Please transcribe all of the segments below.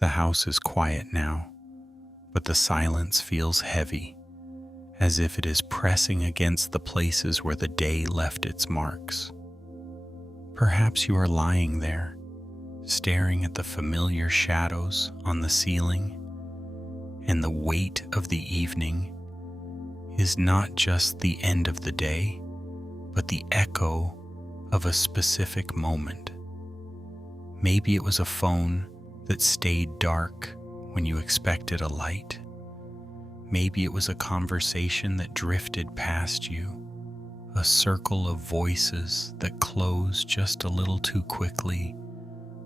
The house is quiet now, but the silence feels heavy, as if it is pressing against the places where the day left its marks. Perhaps you are lying there, staring at the familiar shadows on the ceiling, and the weight of the evening is not just the end of the day, but the echo of a specific moment. Maybe it was a phone that stayed dark when you expected a light. Maybe it was a conversation that drifted past you, a circle of voices that closed just a little too quickly,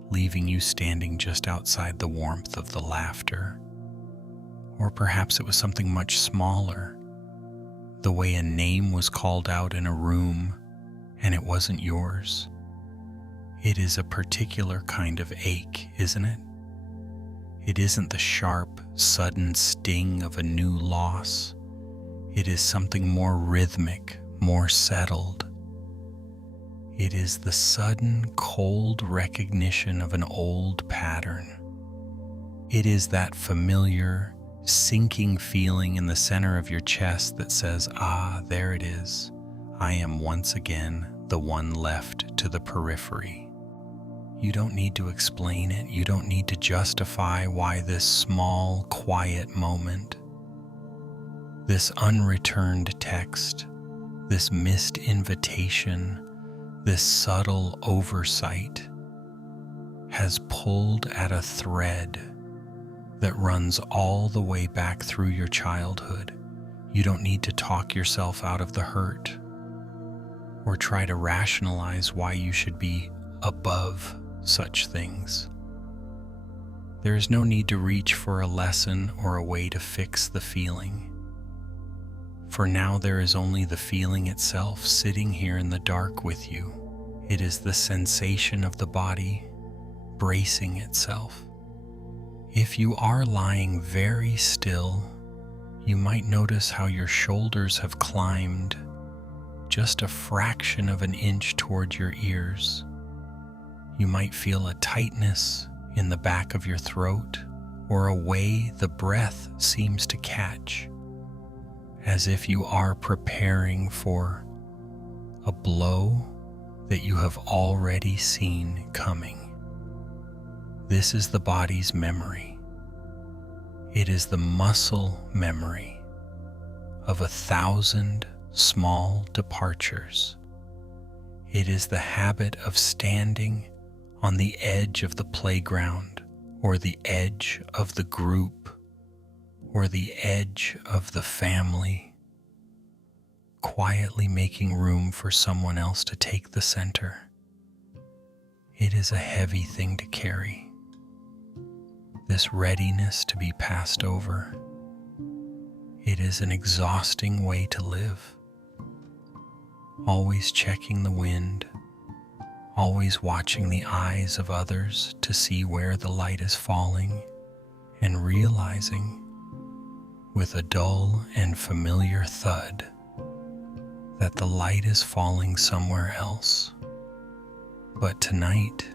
leaving you standing just outside the warmth of the laughter. Or perhaps it was something much smaller, the way a name was called out in a room and it wasn't yours. It is a particular kind of ache, isn't it? It isn't the sharp, sudden sting of a new loss. It is something more rhythmic, more settled. It is the sudden, cold recognition of an old pattern. It is that familiar, sinking feeling in the center of your chest that says, there it is. I am once again the one left to the periphery. You don't need to explain it. You don't need to justify why this small, quiet moment, this unreturned text, this missed invitation, this subtle oversight has pulled at a thread that runs all the way back through your childhood. You don't need to talk yourself out of the hurt or try to rationalize why you should be above such things. There is no need to reach for a lesson or a way to fix the feeling. For now, there is only the feeling itself sitting here in the dark with you. It is the sensation of the body bracing itself. If you are lying very still, you might notice how your shoulders have climbed just a fraction of an inch toward your ears. You might feel a tightness in the back of your throat or a way the breath seems to catch, as if you are preparing for a blow that you have already seen coming. This is the body's memory. It is the muscle memory of 1,000 small departures. It is the habit of standing on the edge of the playground, or the edge of the group, or the edge of the family, quietly making room for someone else to take the center. It is a heavy thing to carry, this readiness to be passed over. It is an exhausting way to live, always checking the wind, always watching the eyes of others to see where the light is falling, and realizing with a dull and familiar thud that the light is falling somewhere else. But tonight,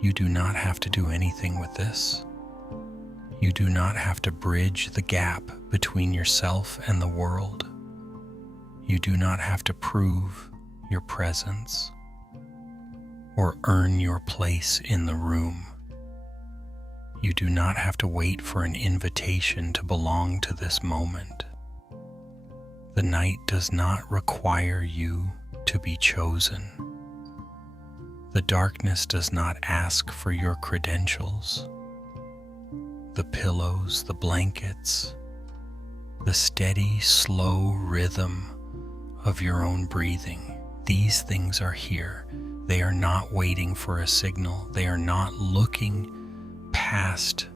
you do not have to do anything with this. You do not have to bridge the gap between yourself and the world. You do not have to prove your presence or earn your place in the room. You do not have to wait for an invitation to belong to this moment. The night does not require you to be chosen. The darkness does not ask for your credentials. The pillows, the blankets, the steady, slow rhythm of your own breathing, these things are here. They are not waiting for a signal. They are not looking past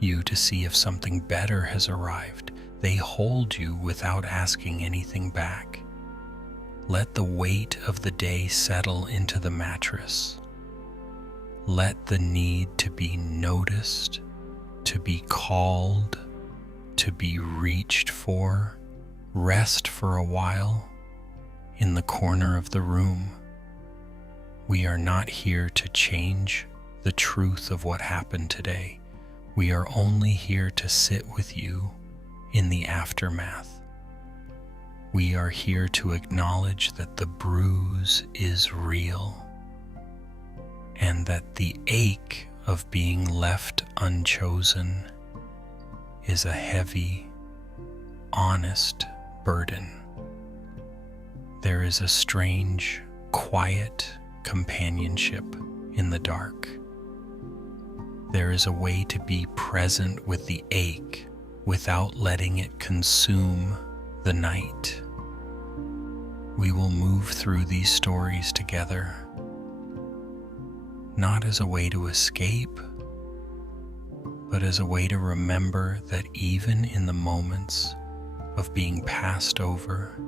you to see if something better has arrived. They hold you without asking anything back. Let the weight of the day settle into the mattress. Let the need to be noticed, to be called, to be reached for, rest for a while in the corner of the room. We are not here to change the truth of what happened today. We are only here to sit with you in the aftermath. We are here to acknowledge that the bruise is real and that the ache of being left unchosen is a heavy, honest burden. There is a strange, quiet companionship in the dark. There is a way to be present with the ache without letting it consume the night. We will move through these stories together, not as a way to escape, but as a way to remember that even in the moments of being passed over,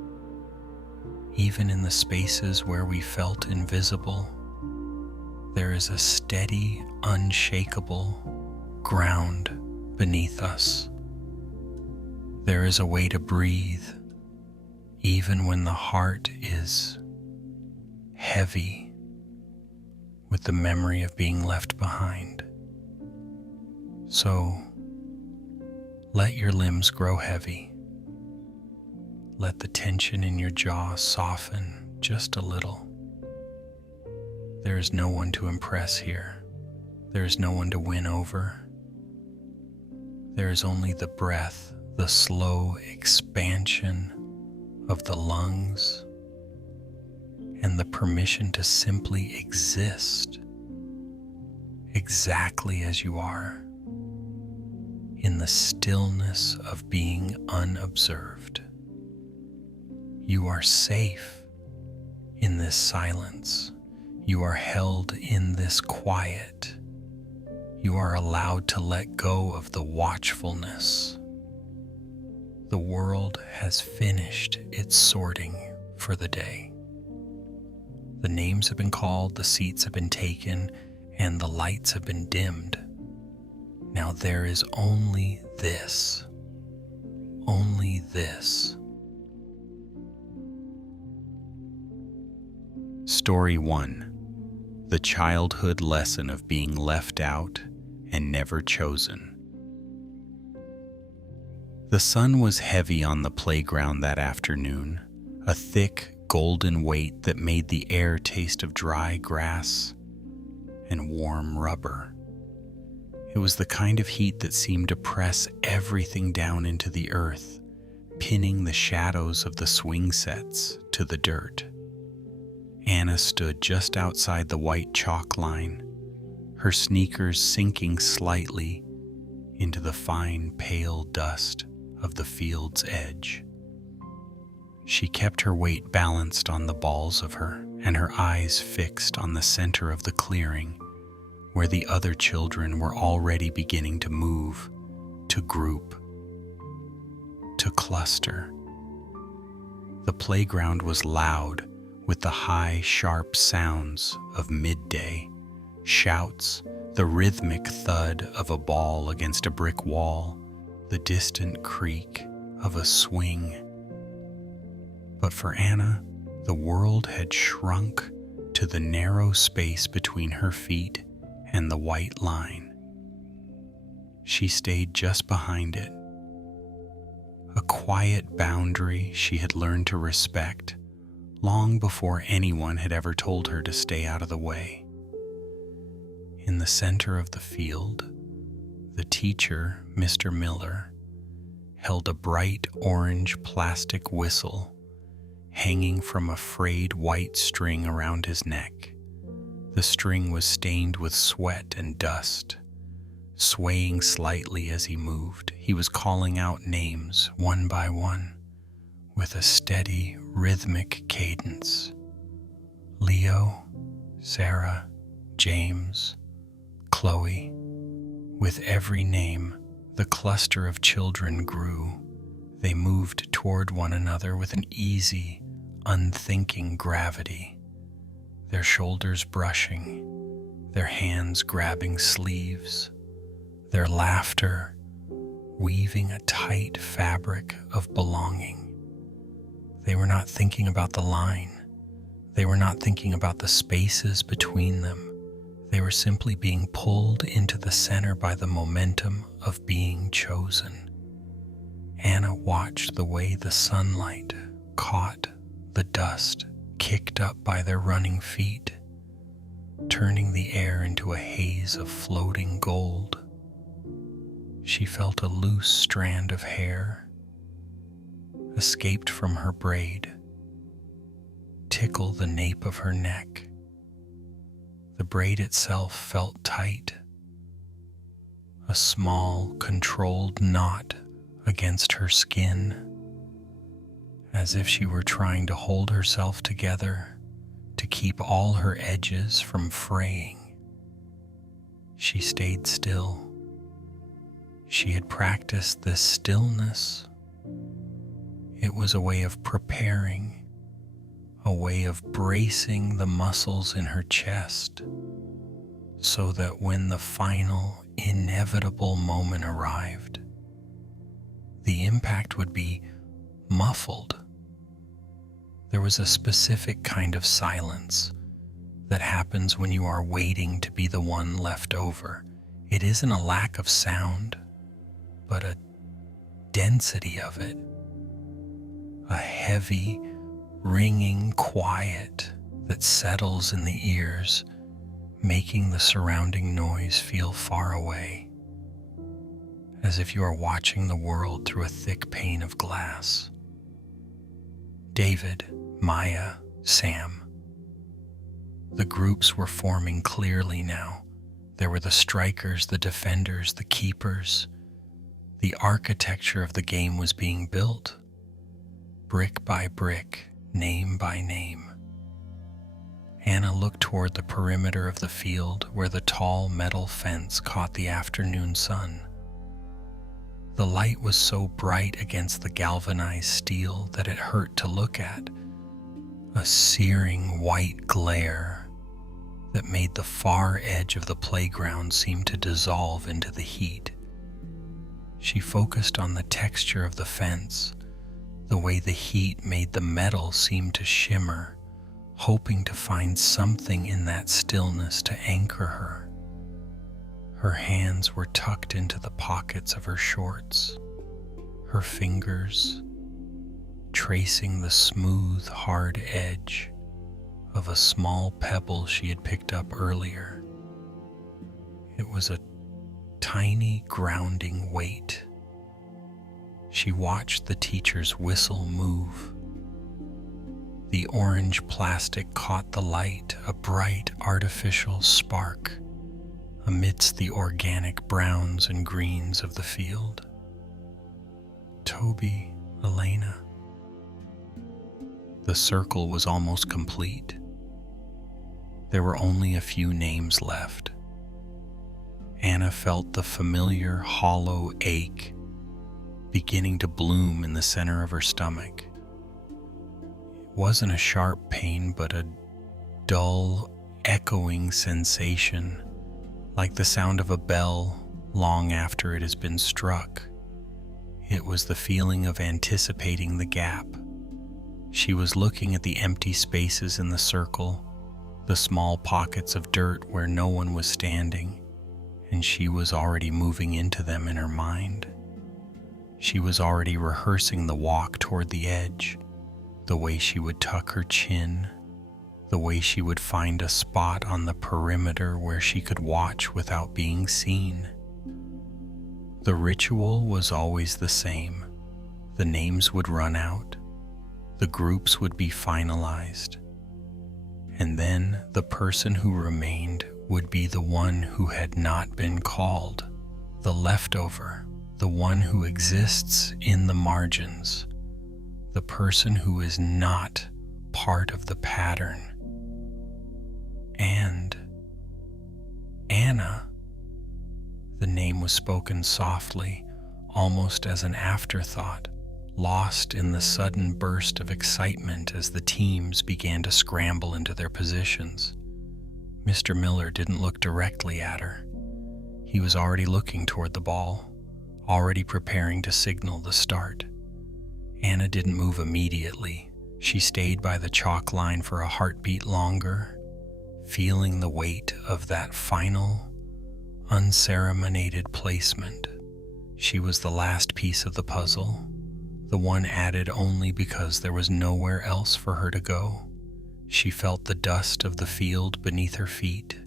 even in the spaces where we felt invisible, there is a steady, unshakable ground beneath us. There is a way to breathe, even when the heart is heavy with the memory of being left behind. So, let your limbs grow heavy. Let the tension in your jaw soften just a little. There is no one to impress here. There is no one to win over. There is only the breath, the slow expansion of the lungs, and the permission to simply exist exactly as you are, in the stillness of being unobserved. You are safe in this silence. You are held in this quiet. You are allowed to let go of the watchfulness. The world has finished its sorting for the day. The names have been called, the seats have been taken, and the lights have been dimmed. Now there is only this. Only this. Story 1. The childhood lesson of being left out and never chosen. The sun was heavy on the playground that afternoon, a thick, golden weight that made the air taste of dry grass and warm rubber. It was the kind of heat that seemed to press everything down into the earth, pinning the shadows of the swing sets to the dirt. Anna stood just outside the white chalk line, her sneakers sinking slightly into the fine, pale dust of the field's edge. She kept her weight balanced on the balls of her, and her eyes fixed on the center of the clearing, where the other children were already beginning to move, to group, to cluster. The playground was loud with the high, sharp sounds of midday, shouts, the rhythmic thud of a ball against a brick wall, the distant creak of a swing. But for Anna, the world had shrunk to the narrow space between her feet and the white line. She stayed just behind it, a quiet boundary she had learned to respect long before anyone had ever told her to stay out of the way. In the center of the field, the teacher, Mr. Miller, held a bright orange plastic whistle hanging from a frayed white string around his neck. The string was stained with sweat and dust. Swaying slightly as he moved, he was calling out names one by one with a steady, rhythmic cadence. Leo, Sarah, James, Chloe. With every name, the cluster of children grew. They moved toward one another with an easy, unthinking gravity, their shoulders brushing, their hands grabbing sleeves, their laughter weaving a tight fabric of belonging. They were not thinking about the line. They were not thinking about the spaces between them. They were simply being pulled into the center by the momentum of being chosen. Anna watched the way the sunlight caught the dust kicked up by their running feet, turning the air into a haze of floating gold. She felt a loose strand of hair escaped from her braid, tickle the nape of her neck. The braid itself felt tight, a small, controlled knot against her skin, as if she were trying to hold herself together to keep all her edges from fraying. She stayed still. She had practiced this stillness. It was a way of preparing, a way of bracing the muscles in her chest, so that when the final, inevitable moment arrived, the impact would be muffled. There was a specific kind of silence that happens when you are waiting to be the one left over. It isn't a lack of sound, but a density of it, a heavy, ringing quiet that settles in the ears, making the surrounding noise feel far away, as if you are watching the world through a thick pane of glass. David, Maya, Sam. The groups were forming clearly now. There were the strikers, the defenders, the keepers. The architecture of the game was being built, brick by brick, name by name. Anna looked toward the perimeter of the field where the tall metal fence caught the afternoon sun. The light was so bright against the galvanized steel that it hurt to look at, a searing white glare that made the far edge of the playground seem to dissolve into the heat. She focused on the texture of the fence, the way the heat made the metal seem to shimmer, hoping to find something in that stillness to anchor her. Her hands were tucked into the pockets of her shorts, her fingers tracing the smooth, hard edge of a small pebble she had picked up earlier. It was a tiny grounding weight. She watched the teacher's whistle move. The orange plastic caught the light, a bright artificial spark amidst the organic browns and greens of the field. Toby, Elena. The circle was almost complete. There were only a few names left. Anna felt the familiar hollow ache beginning to bloom in the center of her stomach. It wasn't a sharp pain, but a dull, echoing sensation, like the sound of a bell long after it has been struck. It was the feeling of anticipating the gap. She was looking at the empty spaces in the circle, the small pockets of dirt where no one was standing, and she was already moving into them in her mind. She was already rehearsing the walk toward the edge, the way she would tuck her chin, the way she would find a spot on the perimeter where she could watch without being seen. The ritual was always the same. The names would run out, the groups would be finalized, and then the person who remained would be the one who had not been called, the leftover, the one who exists in the margins, the person who is not part of the pattern. And Anna, the name was spoken softly, almost as an afterthought, lost in the sudden burst of excitement as the teams began to scramble into their positions. Mr. Miller didn't look directly at her. He was already looking toward the ball, already preparing to signal the start. Anna didn't move immediately. She stayed by the chalk line for a heartbeat longer, feeling the weight of that final, unceremoniated placement. She was the last piece of the puzzle, the one added only because there was nowhere else for her to go. She felt the dust of the field beneath her feet,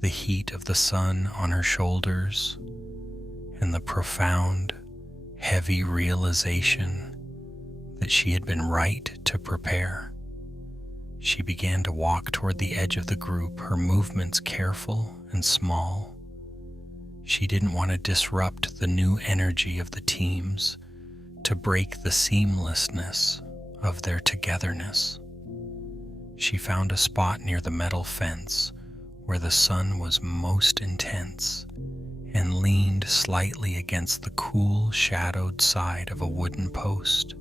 the heat of the sun on her shoulders, and the profound, heavy realization that she had been right to prepare. She began to walk toward the edge of the group, her movements careful and small. She didn't want to disrupt the new energy of the teams, to break the seamlessness of their togetherness. She found a spot near the metal fence where the sun was most intense and leaned slightly against the cool, shadowed side of a wooden post.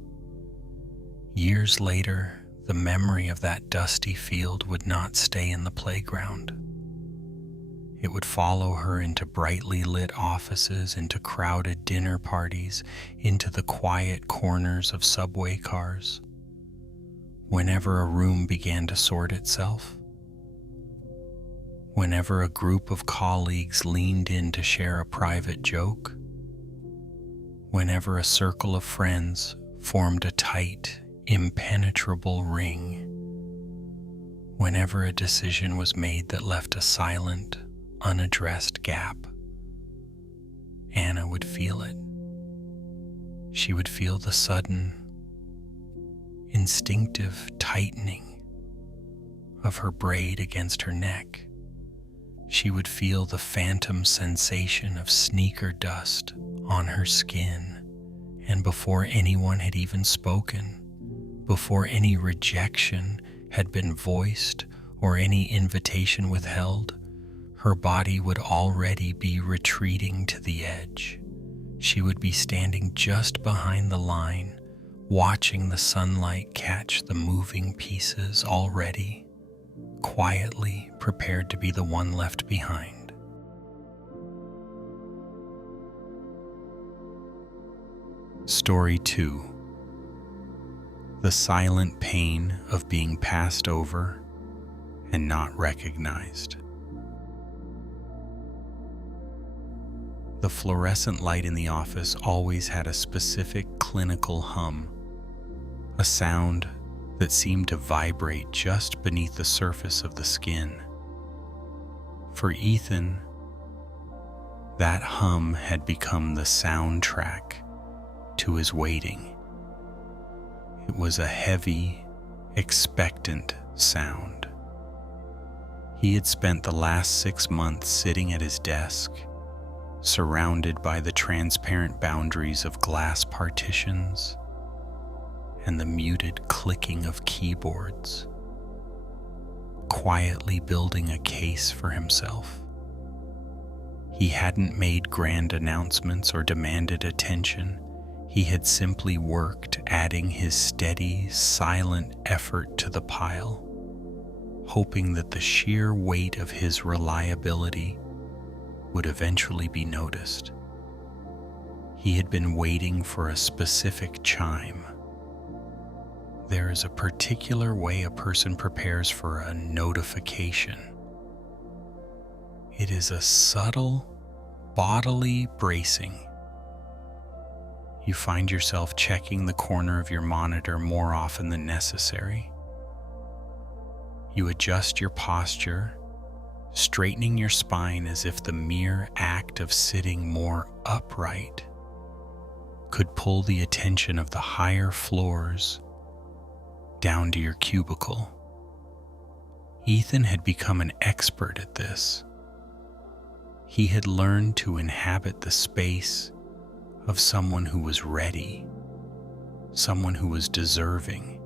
Years later, the memory of that dusty field would not stay in the playground. It would follow her into brightly lit offices, into crowded dinner parties, into the quiet corners of subway cars. Whenever a room began to sort itself, whenever a group of colleagues leaned in to share a private joke, whenever a circle of friends formed a tight, impenetrable ring, whenever a decision was made that left a silent, unaddressed gap, Anna would feel it. She would feel the sudden, instinctive tightening of her braid against her neck. She would feel the phantom sensation of sneaker dust on her skin, and before anyone had even spoken, before any rejection had been voiced or any invitation withheld, her body would already be retreating to the edge. She would be standing just behind the line, watching the sunlight catch the moving pieces already, quietly prepared to be the one left behind. Story 2. The silent pain of being passed over and not recognized. The fluorescent light in the office always had a specific clinical hum, a sound that seemed to vibrate just beneath the surface of the skin. For Ethan, that hum had become the soundtrack to his waiting. It was a heavy, expectant sound. He had spent the last 6 months sitting at his desk, surrounded by the transparent boundaries of glass partitions and the muted clicking of keyboards, quietly building a case for himself. He hadn't made grand announcements or demanded attention. He had simply worked, adding his steady, silent effort to the pile, hoping that the sheer weight of his reliability would eventually be noticed. He had been waiting for a specific chime. There is a particular way a person prepares for a notification. It is a subtle, bodily bracing. You find yourself checking the corner of your monitor more often than necessary. You adjust your posture, straightening your spine as if the mere act of sitting more upright could pull the attention of the higher floors down to your cubicle. Ethan had become an expert at this. He had learned to inhabit the space of someone who was ready, someone who was deserving,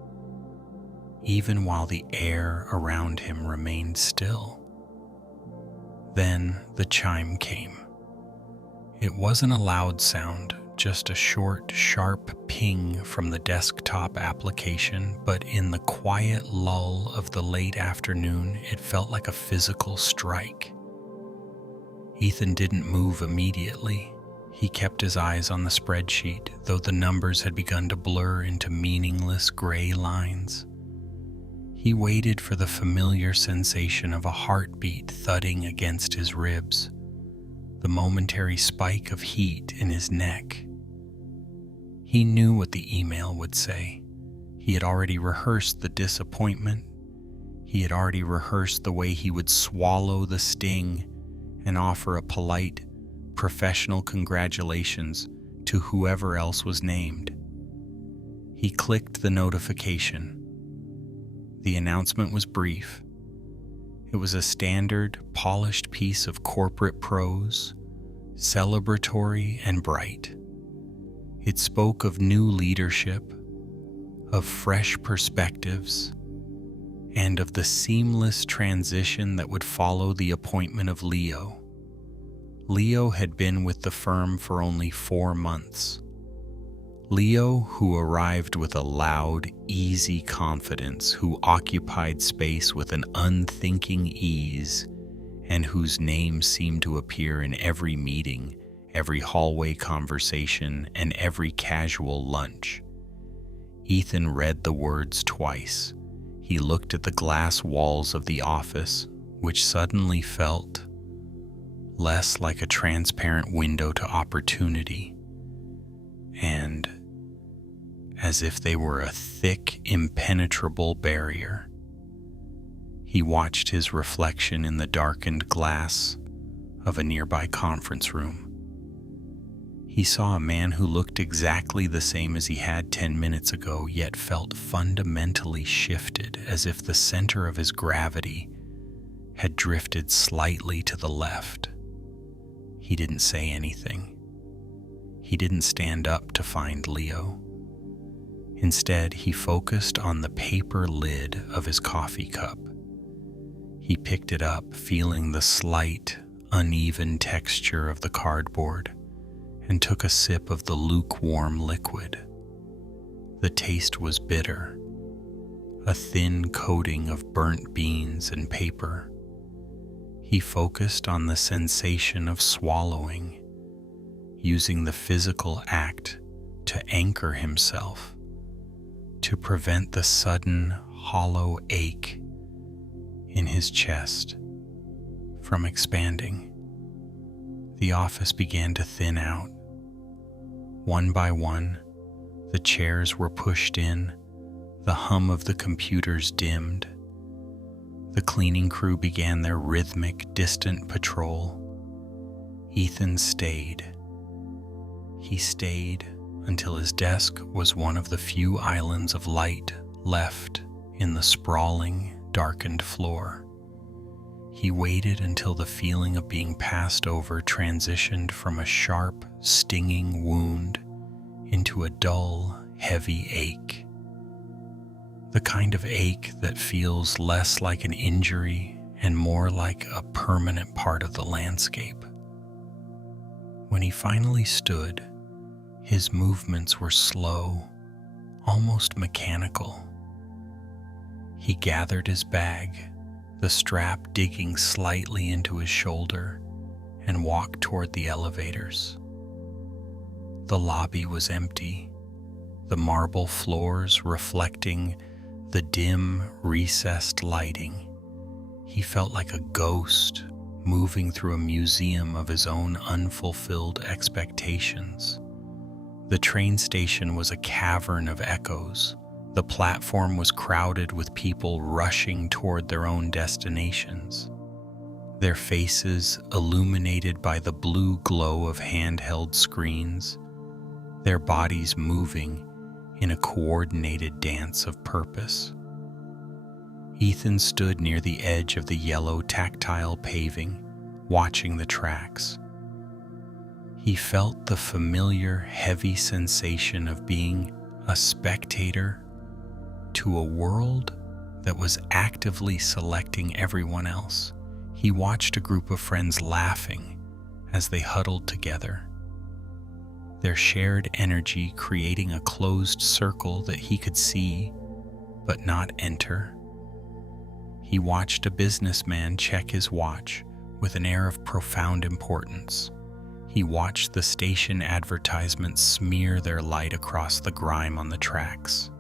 even while the air around him remained still. Then the chime came. It wasn't a loud sound, just a short, sharp ping from the desktop application, but in the quiet lull of the late afternoon, it felt like a physical strike. Ethan didn't move immediately. He kept his eyes on the spreadsheet, though the numbers had begun to blur into meaningless gray lines. He He waited for the familiar sensation of a heartbeat thudding against his ribs, the momentary spike of heat in his neck. He knew what the email would say. He had already rehearsed the disappointment. He had already rehearsed the way he would swallow the sting and offer a polite, professional congratulations to whoever else was named. He clicked the notification. The announcement was brief. It was a standard, polished piece of corporate prose, celebratory and bright. It spoke of new leadership, of fresh perspectives, and of the seamless transition that would follow the appointment of Leo. Leo had been with the firm for only 4 months. Leo, who arrived with a loud, easy confidence, who occupied space with an unthinking ease, and whose name seemed to appear in every meeting, every hallway conversation, and every casual lunch. Ethan read the words twice. He looked at the glass walls of the office, which suddenly felt less like a transparent window to opportunity, and as if they were a thick, impenetrable barrier. He watched his reflection in the darkened glass of a nearby conference room. He saw a man who looked exactly the same as he had 10 minutes ago, yet felt fundamentally shifted, as if the center of his gravity had drifted slightly to the left. He didn't say anything. He didn't stand up to find Leo. Instead, he focused on the paper lid of his coffee cup. He picked it up, feeling the slight, uneven texture of the cardboard, and took a sip of the lukewarm liquid. The taste was bitter, a thin coating of burnt beans and paper. He focused on the sensation of swallowing, using the physical act to anchor himself, to prevent the sudden, hollow ache in his chest from expanding. The office began to thin out. One by one, the chairs were pushed in, the hum of the computers dimmed. The cleaning crew began their rhythmic, distant patrol. Ethan stayed. He stayed until his desk was one of the few islands of light left in the sprawling, darkened floor. He waited until the feeling of being passed over transitioned from a sharp, stinging wound into a dull, heavy ache. The kind of ache that feels less like an injury and more like a permanent part of the landscape. When he finally stood, his movements were slow, almost mechanical. He gathered his bag, the strap digging slightly into his shoulder, and walked toward the elevators. The lobby was empty, the marble floors reflecting the dim, recessed lighting. He felt like a ghost moving through a museum of his own unfulfilled expectations. The train station was a cavern of echoes. The platform was crowded with people rushing toward their own destinations, their faces illuminated by the blue glow of handheld screens, their bodies moving in a coordinated dance of purpose. Ethan stood near the edge of the yellow tactile paving, watching the tracks. He felt the familiar, heavy sensation of being a spectator to a world that was actively selecting everyone else. He watched a group of friends laughing as they huddled together, their shared energy creating a closed circle that he could see but not enter. He watched a businessman check his watch with an air of profound importance. He watched the station advertisements smear their light across the grime on the tracks.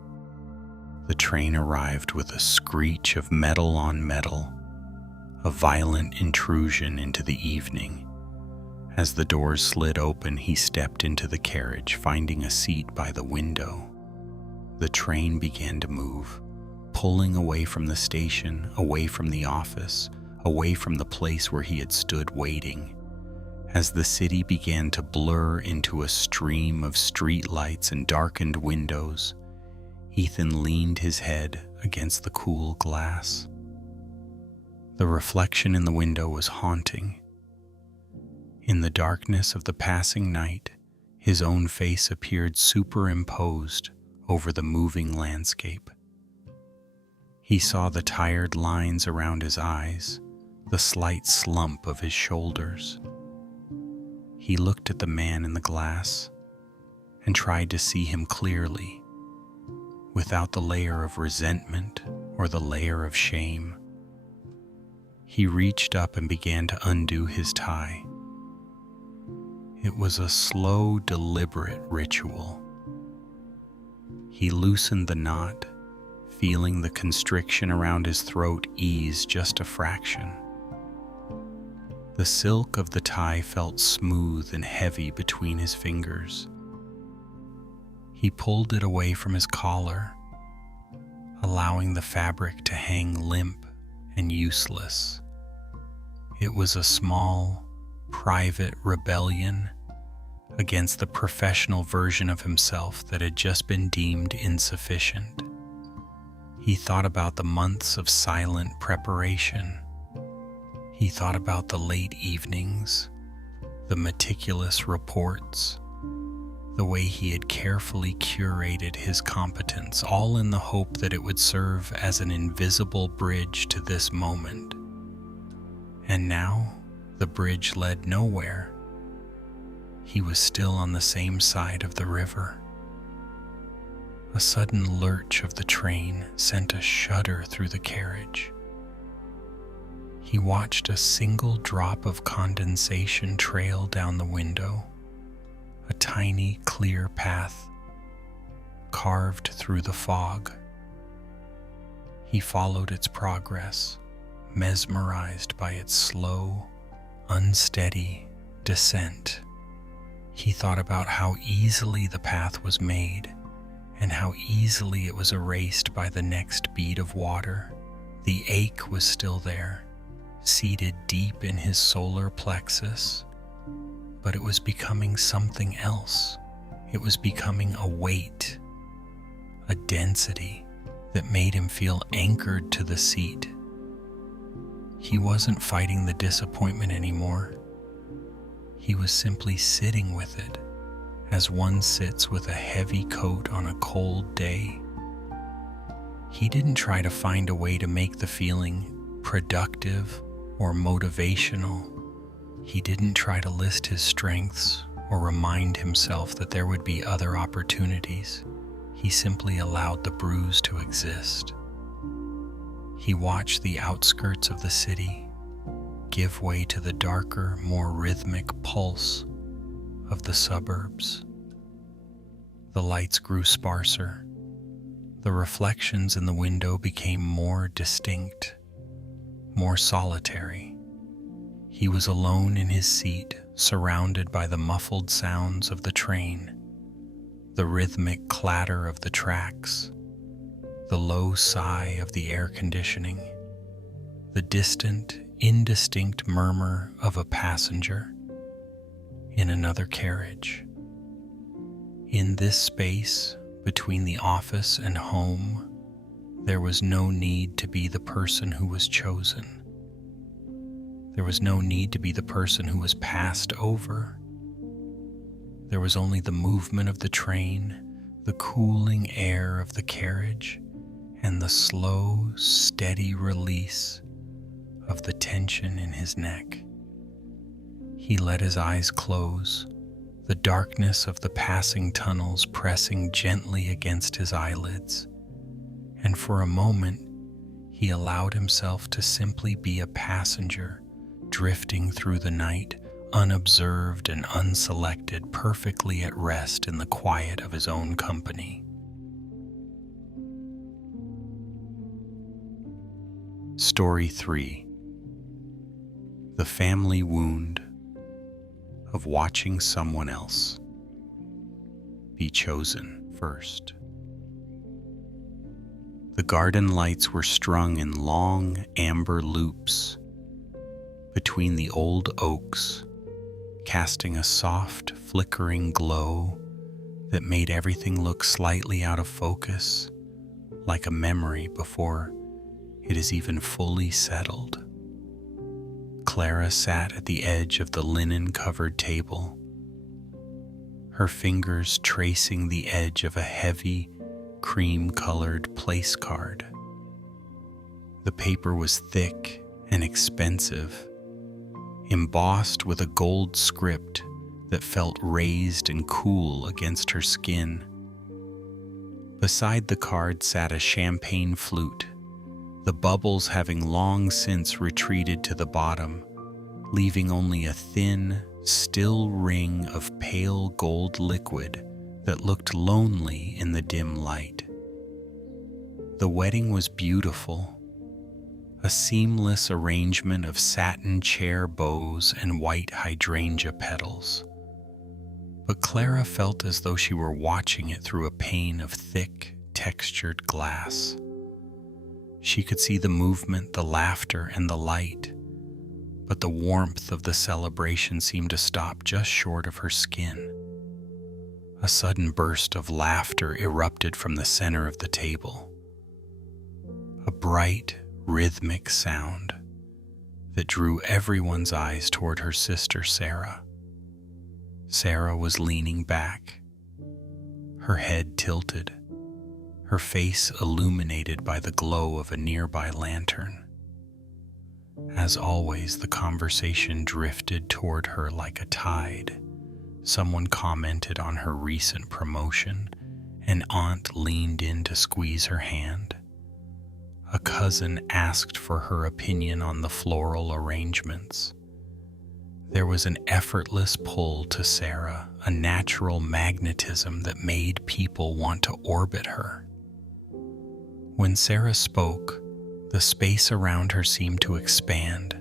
The train arrived with a screech of metal on metal, a violent intrusion into the evening. As the doors slid open, he stepped into the carriage, finding a seat by the window. The train began to move, pulling away from the station, away from the office, away from the place where he had stood waiting. As the city began to blur into a stream of streetlights and darkened windows, Ethan leaned his head against the cool glass. The reflection in the window was haunting. In the darkness of the passing night, his own face appeared superimposed over the moving landscape. He saw the tired lines around his eyes, the slight slump of his shoulders. He looked at the man in the glass and tried to see him clearly, without the layer of resentment or the layer of shame. He reached up and began to undo his tie. It was a slow, deliberate ritual. He loosened the knot, feeling the constriction around his throat ease just a fraction. The silk of the tie felt smooth and heavy between his fingers. He pulled it away from his collar, allowing the fabric to hang limp and useless. It was a small, private rebellion against the professional version of himself that had just been deemed insufficient. He thought about the months of silent preparation. He thought about the late evenings, the meticulous reports, the way he had carefully curated his competence, all in the hope that it would serve as an invisible bridge to this moment. And now, the bridge led nowhere. He was still on the same side of the river. A sudden lurch of the train sent a shudder through the carriage. He watched a single drop of condensation trail down the window, a tiny, clear path carved through the fog. He followed its progress, mesmerized by its slow, unsteady descent. He thought about how easily the path was made and how easily it was erased by the next bead of water. The ache was still there, seated deep in his solar plexus, but it was becoming something else. It was becoming a weight, a density that made him feel anchored to the seat. He wasn't fighting the disappointment anymore. He was simply sitting with it, as one sits with a heavy coat on a cold day. He didn't try to find a way to make the feeling productive or motivational. He didn't try to list his strengths or remind himself that there would be other opportunities. He simply allowed the bruise to exist. He watched the outskirts of the city give way to the darker, more rhythmic pulse of the suburbs. The lights grew sparser. The reflections in the window became more distinct, more solitary. He was alone in his seat, surrounded by the muffled sounds of the train, the rhythmic clatter of the tracks, the low sigh of the air conditioning, the distant, indistinct murmur of a passenger in another carriage. In this space between the office and home, there was no need to be the person who was chosen. There was no need to be the person who was passed over. There was only the movement of the train, the cooling air of the carriage, and the slow, steady release of the tension in his neck. He let his eyes close, the darkness of the passing tunnels pressing gently against his eyelids, and for a moment he allowed himself to simply be a passenger drifting through the night, unobserved and unselected, perfectly at rest in the quiet of his own company. Story 3. The family wound of watching someone else be chosen first. The garden lights were strung in long amber loops between the old oaks, casting a soft, flickering glow that made everything look slightly out of focus, like a memory before it is even fully settled. Clara sat at the edge of the linen-covered table, her fingers tracing the edge of a heavy, cream-colored place card. The paper was thick and expensive, embossed with a gold script that felt raised and cool against her skin. Beside the card sat a champagne flute, the bubbles having long since retreated to the bottom, leaving only a thin, still ring of pale gold liquid that looked lonely in the dim light. The wedding was beautiful, a seamless arrangement of satin chair bows and white hydrangea petals. But Clara felt as though she were watching it through a pane of thick, textured glass. She could see the movement, the laughter, and the light, but the warmth of the celebration seemed to stop just short of her skin. A sudden burst of laughter erupted from the center of the table. A bright, rhythmic sound that drew everyone's eyes toward her sister Sarah. Sarah was leaning back, her head tilted, her face illuminated by the glow of a nearby lantern. As always, the conversation drifted toward her like a tide. Someone commented on her recent promotion. An aunt leaned in to squeeze her hand. A cousin asked for her opinion on the floral arrangements. There was an effortless pull to Sarah, a natural magnetism that made people want to orbit her. When Sarah spoke, the space around her seemed to expand,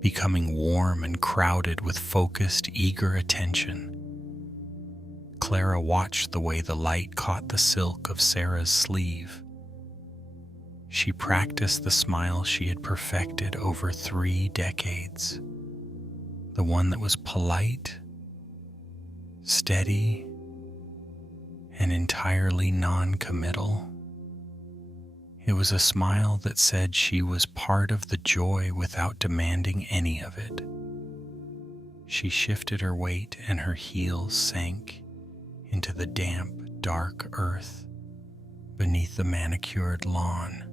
becoming warm and crowded with focused, eager attention. Clara watched the way the light caught the silk of Sarah's sleeve. She practiced the smile she had perfected over 3 decades. The one that was polite, steady, and entirely non-committal. It was a smile that said she was part of the joy without demanding any of it. She shifted her weight and her heels sank into the damp, dark earth beneath the manicured lawn.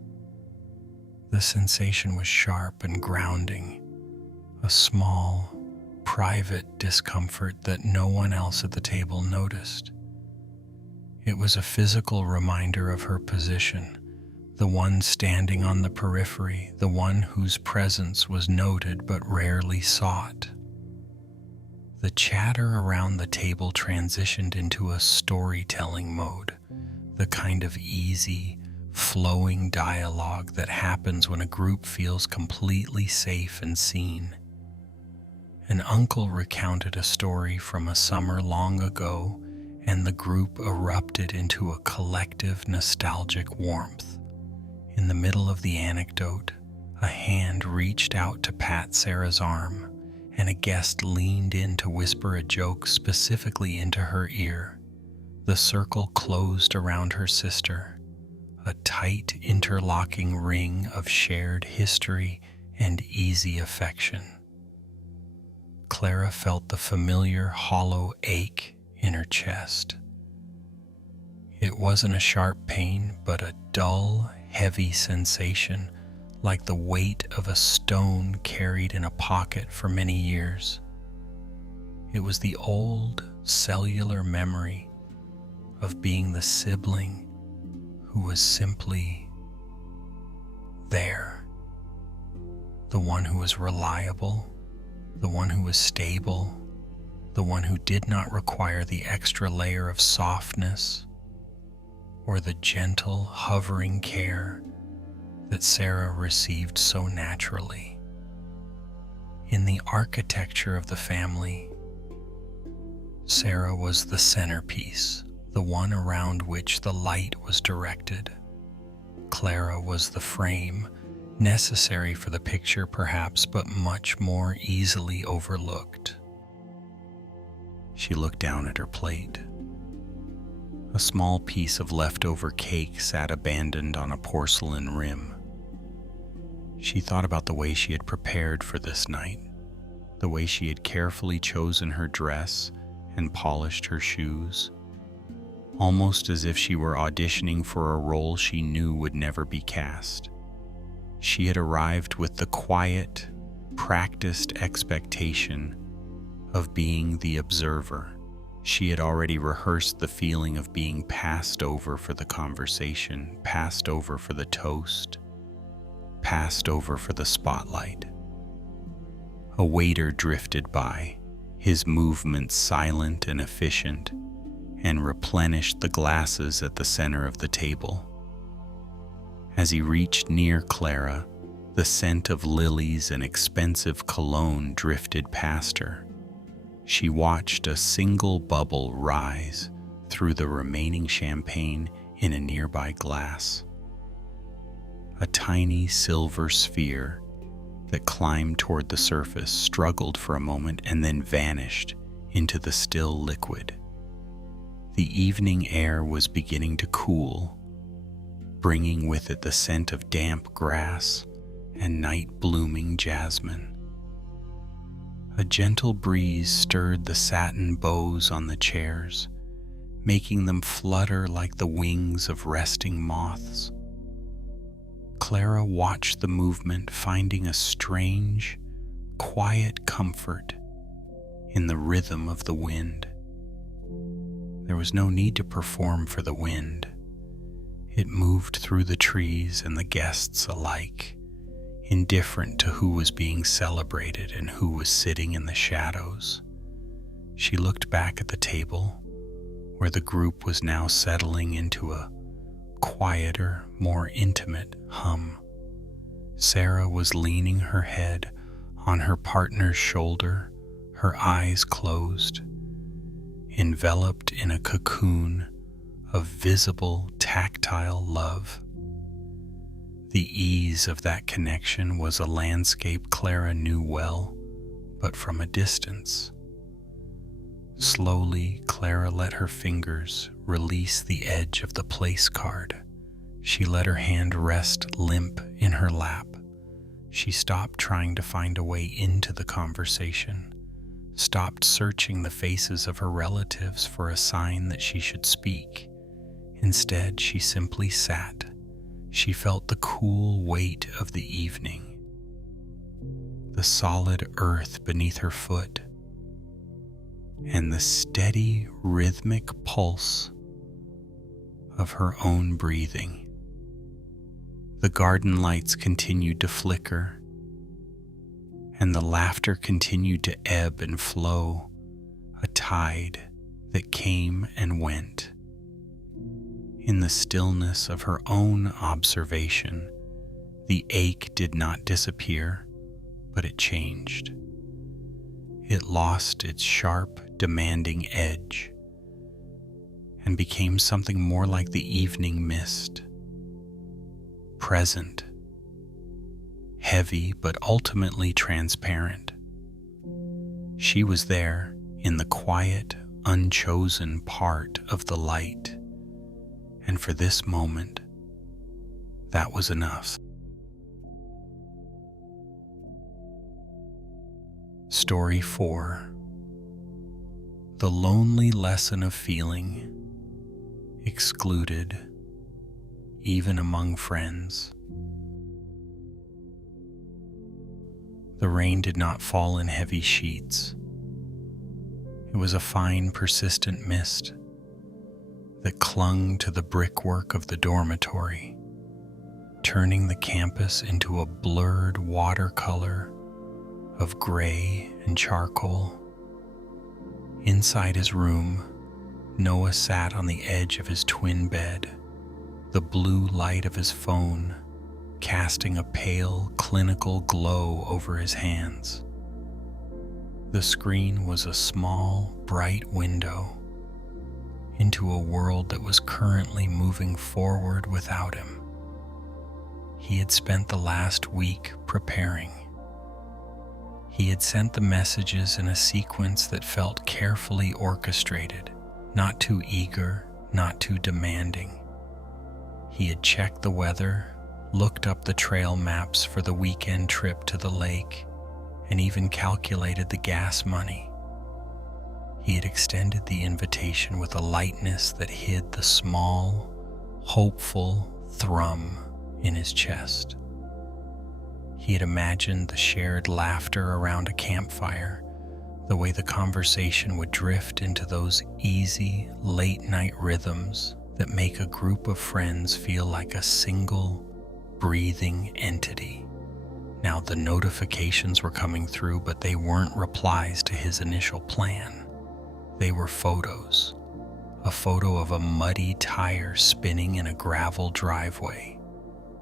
The sensation was sharp and grounding, a small, private discomfort that no one else at the table noticed. It was a physical reminder of her position, the one standing on the periphery, the one whose presence was noted but rarely sought. The chatter around the table transitioned into a storytelling mode, the kind of easy, flowing dialogue that happens when a group feels completely safe and seen. An uncle recounted a story from a summer long ago, and the group erupted into a collective nostalgic warmth. In the middle of the anecdote, a hand reached out to pat Sarah's arm, and a guest leaned in to whisper a joke specifically into her ear. The circle closed around her sister, a tight, interlocking ring of shared history and easy affection. Clara felt the familiar hollow ache in her chest. It wasn't a sharp pain, but a dull, heavy sensation, like the weight of a stone carried in a pocket for many years. It was the old, cellular memory of being the sibling who was simply there, the one who was reliable, the one who was stable, the one who did not require the extra layer of softness or the gentle, hovering care that Sarah received so naturally. In the architecture of the family, Sarah was the centerpiece, the one around which the light was directed. Clara was the frame, necessary for the picture perhaps, but much more easily overlooked. She looked down at her plate. A small piece of leftover cake sat abandoned on a porcelain rim. She thought about the way she had prepared for this night, the way she had carefully chosen her dress and polished her shoes, almost as if she were auditioning for a role she knew would never be cast. She had arrived with the quiet, practiced expectation of being the observer. She had already rehearsed the feeling of being passed over for the conversation, passed over for the toast, passed over for the spotlight. A waiter drifted by, his movements silent and efficient, and replenished the glasses at the center of the table. As he reached near Clara, the scent of lilies and expensive cologne drifted past her. She watched a single bubble rise through the remaining champagne in a nearby glass. A tiny silver sphere that climbed toward the surface struggled for a moment and then vanished into the still liquid. The evening air was beginning to cool, bringing with it the scent of damp grass and night-blooming jasmine. A gentle breeze stirred the satin bows on the chairs, making them flutter like the wings of resting moths. Clara watched the movement, finding a strange, quiet comfort in the rhythm of the wind. There was no need to perform for the wind. It moved through the trees and the guests alike, indifferent to who was being celebrated and who was sitting in the shadows. She looked back at the table, where the group was now settling into a quieter, more intimate hum. Sarah was leaning her head on her partner's shoulder, her eyes closed, enveloped in a cocoon of visible, tactile love. The ease of that connection was a landscape Clara knew well, but from a distance. Slowly, Clara let her fingers release the edge of the place card. She let her hand rest limp in her lap. She stopped trying to find a way into the conversation, stopped searching the faces of her relatives for a sign that she should speak. Instead, she simply sat. She felt the cool weight of the evening, the solid earth beneath her foot, and the steady, rhythmic pulse of her own breathing. The garden lights continued to flicker, and the laughter continued to ebb and flow, a tide that came and went. In the stillness of her own observation, the ache did not disappear, but it changed. It lost its sharp, demanding edge and became something more like the evening mist, present, heavy but ultimately transparent. She was there in the quiet, unchosen part of the light. And for this moment, that was enough. Story 4. The lonely lesson of feeling excluded, even among friends. The rain did not fall in heavy sheets. It was a fine, persistent mist that clung to the brickwork of the dormitory, turning the campus into a blurred watercolor of gray and charcoal. Inside his room, Noah sat on the edge of his twin bed, the blue light of his phone casting a pale, clinical glow over his hands. The screen was a small, bright window into a world that was currently moving forward without him. He had spent the last week preparing. He had sent the messages in a sequence that felt carefully orchestrated, not too eager, not too demanding. He had checked the weather, looked up the trail maps for the weekend trip to the lake, and even calculated the gas money. He had extended the invitation with a lightness that hid the small, hopeful thrum in his chest. He had imagined the shared laughter around a campfire, the way the conversation would drift into those easy, late-night rhythms that make a group of friends feel like a single, breathing entity. Now the notifications were coming through, but they weren't replies to his initial plan. They were photos. A photo of a muddy tire spinning in a gravel driveway.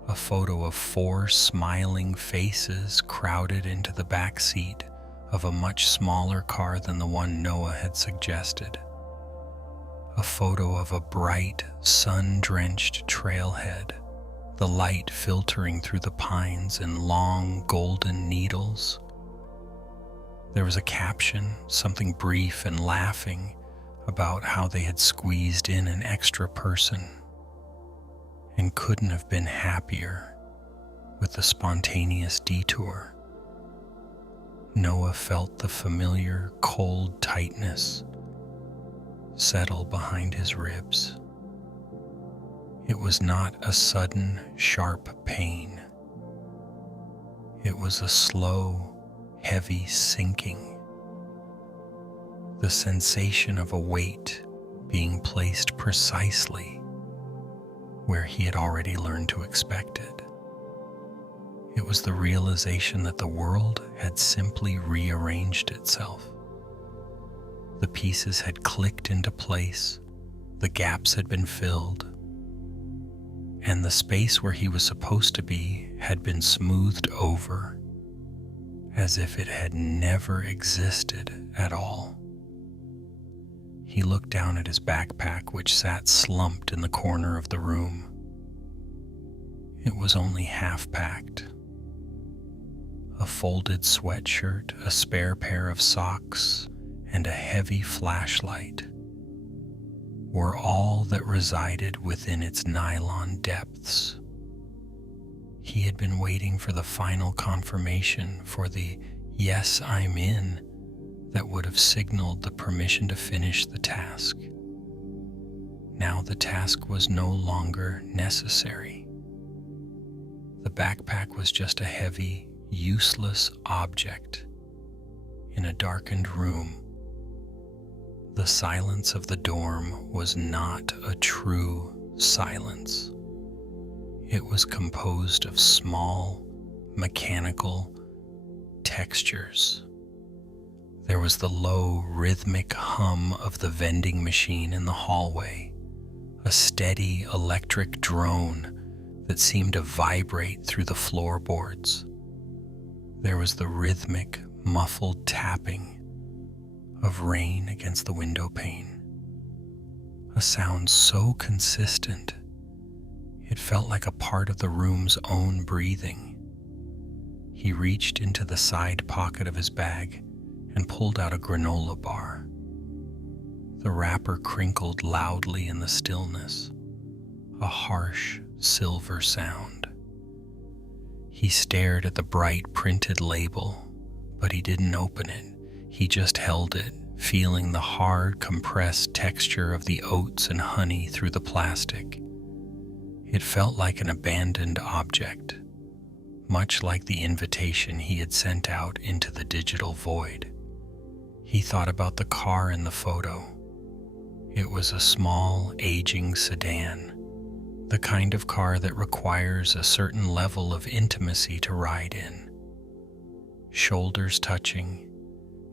A photo of 4 smiling faces crowded into the back seat of a much smaller car than the one Noah had suggested. A photo of a bright, sun-drenched trailhead, the light filtering through the pines in long golden needles. There was a caption, something brief and laughing, about how they had squeezed in an extra person and couldn't have been happier with the spontaneous detour. Noah felt the familiar cold tightness settle behind his ribs. It was not a sudden, sharp pain. It was a slow, heavy sinking. The sensation of a weight being placed precisely where he had already learned to expect it. It was the realization that the world had simply rearranged itself. The pieces had clicked into place, the gaps had been filled, and the space where he was supposed to be had been smoothed over as if it had never existed at all. He looked down at his backpack, which sat slumped in the corner of the room. It was only half packed. A folded sweatshirt, a spare pair of socks, and a heavy flashlight were all that resided within its nylon depths. He had been waiting for the final confirmation, for the "yes, I'm in" that would have signaled the permission to finish the task. Now the task was no longer necessary. The backpack was just a heavy, useless object in a darkened room. The silence of the dorm was not a true silence. It was composed of small, mechanical textures. There was the low, rhythmic hum of the vending machine in the hallway, a steady electric drone that seemed to vibrate through the floorboards. There was the rhythmic, muffled tapping of rain against the window pane, a sound so consistent it felt like a part of the room's own breathing. He reached into the side pocket of his bag and pulled out a granola bar. The wrapper crinkled loudly in the stillness, a harsh silver sound. He stared at the bright printed label, but he didn't open it. He just held it, feeling the hard, compressed texture of the oats and honey through the plastic. It felt like an abandoned object, much like the invitation he had sent out into the digital void. He thought about the car in the photo. It was a small, aging sedan, the kind of car that requires a certain level of intimacy to ride in. Shoulders touching,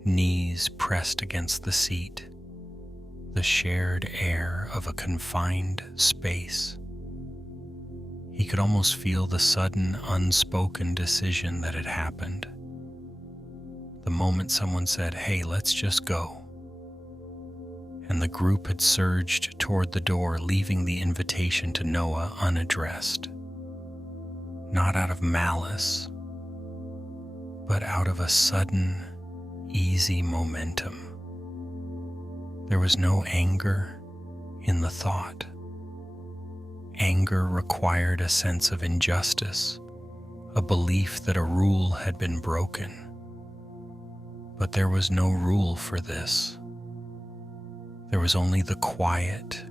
knees pressed against the seat, the shared air of a confined space. He could almost feel the sudden, unspoken decision that had happened. The moment someone said, "Hey, let's just go," and the group had surged toward the door, leaving the invitation to Noah unaddressed. Not out of malice, but out of a sudden, easy momentum. There was no anger in the thought. Anger required a sense of injustice, a belief that a rule had been broken. But there was no rule for this. There was only the quiet,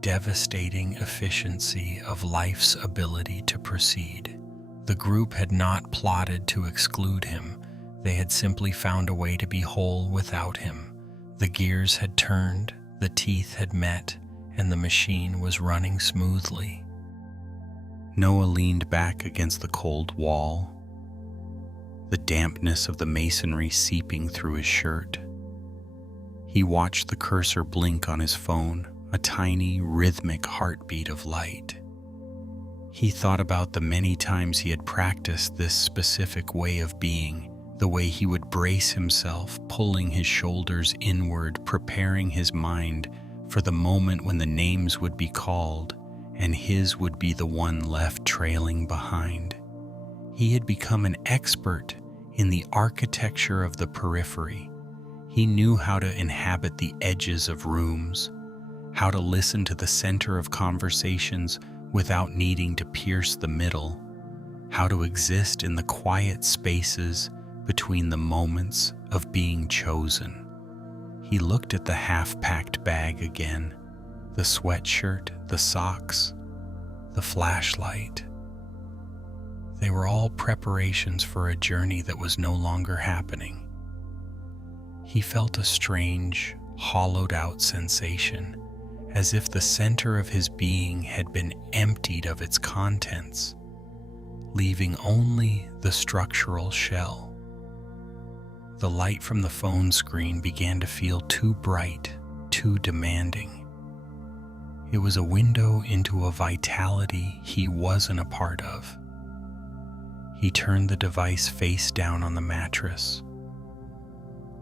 devastating efficiency of life's ability to proceed. The group had not plotted to exclude him. They had simply found a way to be whole without him. The gears had turned, the teeth had met, and the machine was running smoothly. Noah leaned back against the cold wall, the dampness of the masonry seeping through his shirt. He watched the cursor blink on his phone, a tiny, rhythmic heartbeat of light. He thought about the many times he had practiced this specific way of being, the way he would brace himself, pulling his shoulders inward, preparing his mind for the moment when the names would be called and his would be the one left trailing behind. He had become an expert in the architecture of the periphery. He knew how to inhabit the edges of rooms, how to listen to the center of conversations without needing to pierce the middle, how to exist in the quiet spaces between the moments of being chosen. He looked at the half-packed bag again, the sweatshirt, the socks, the flashlight. They were all preparations for a journey that was no longer happening. He felt a strange, hollowed-out sensation, as if the center of his being had been emptied of its contents, leaving only the structural shell. The light from the phone screen began to feel too bright, too demanding. It was a window into a vitality he wasn't a part of. He turned the device face down on the mattress.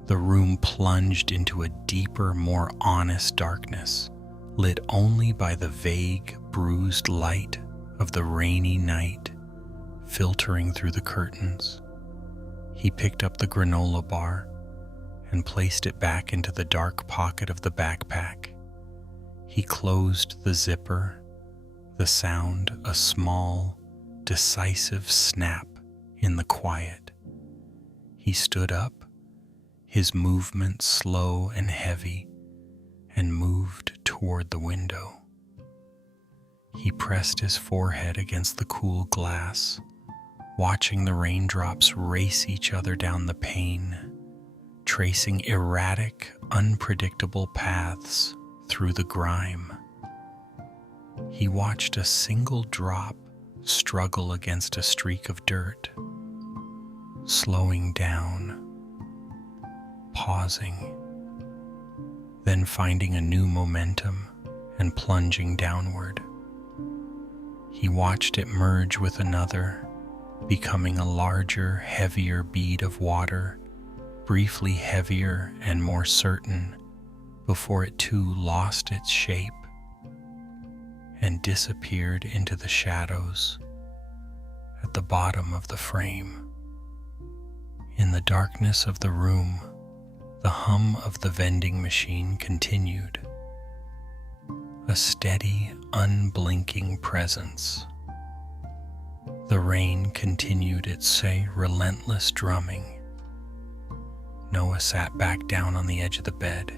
The room plunged into a deeper, more honest darkness, lit only by the vague, bruised light of the rainy night filtering through the curtains. He picked up the granola bar and placed it back into the dark pocket of the backpack. He closed the zipper, the sound a small, decisive snap in the quiet. He stood up, his movement slow and heavy, and moved toward the window. He pressed his forehead against the cool glass, watching the raindrops race each other down the pane, tracing erratic, unpredictable paths through the grime. He watched a single drop struggle against a streak of dirt, slowing down, pausing, then finding a new momentum and plunging downward. He watched it merge with another, becoming a larger, heavier bead of water, briefly heavier and more certain, before it too lost its shape and disappeared into the shadows at the bottom of the frame. In the darkness of the room, the hum of the vending machine continued, a steady, unblinking presence. The rain continued its relentless drumming. Noah sat back down on the edge of the bed,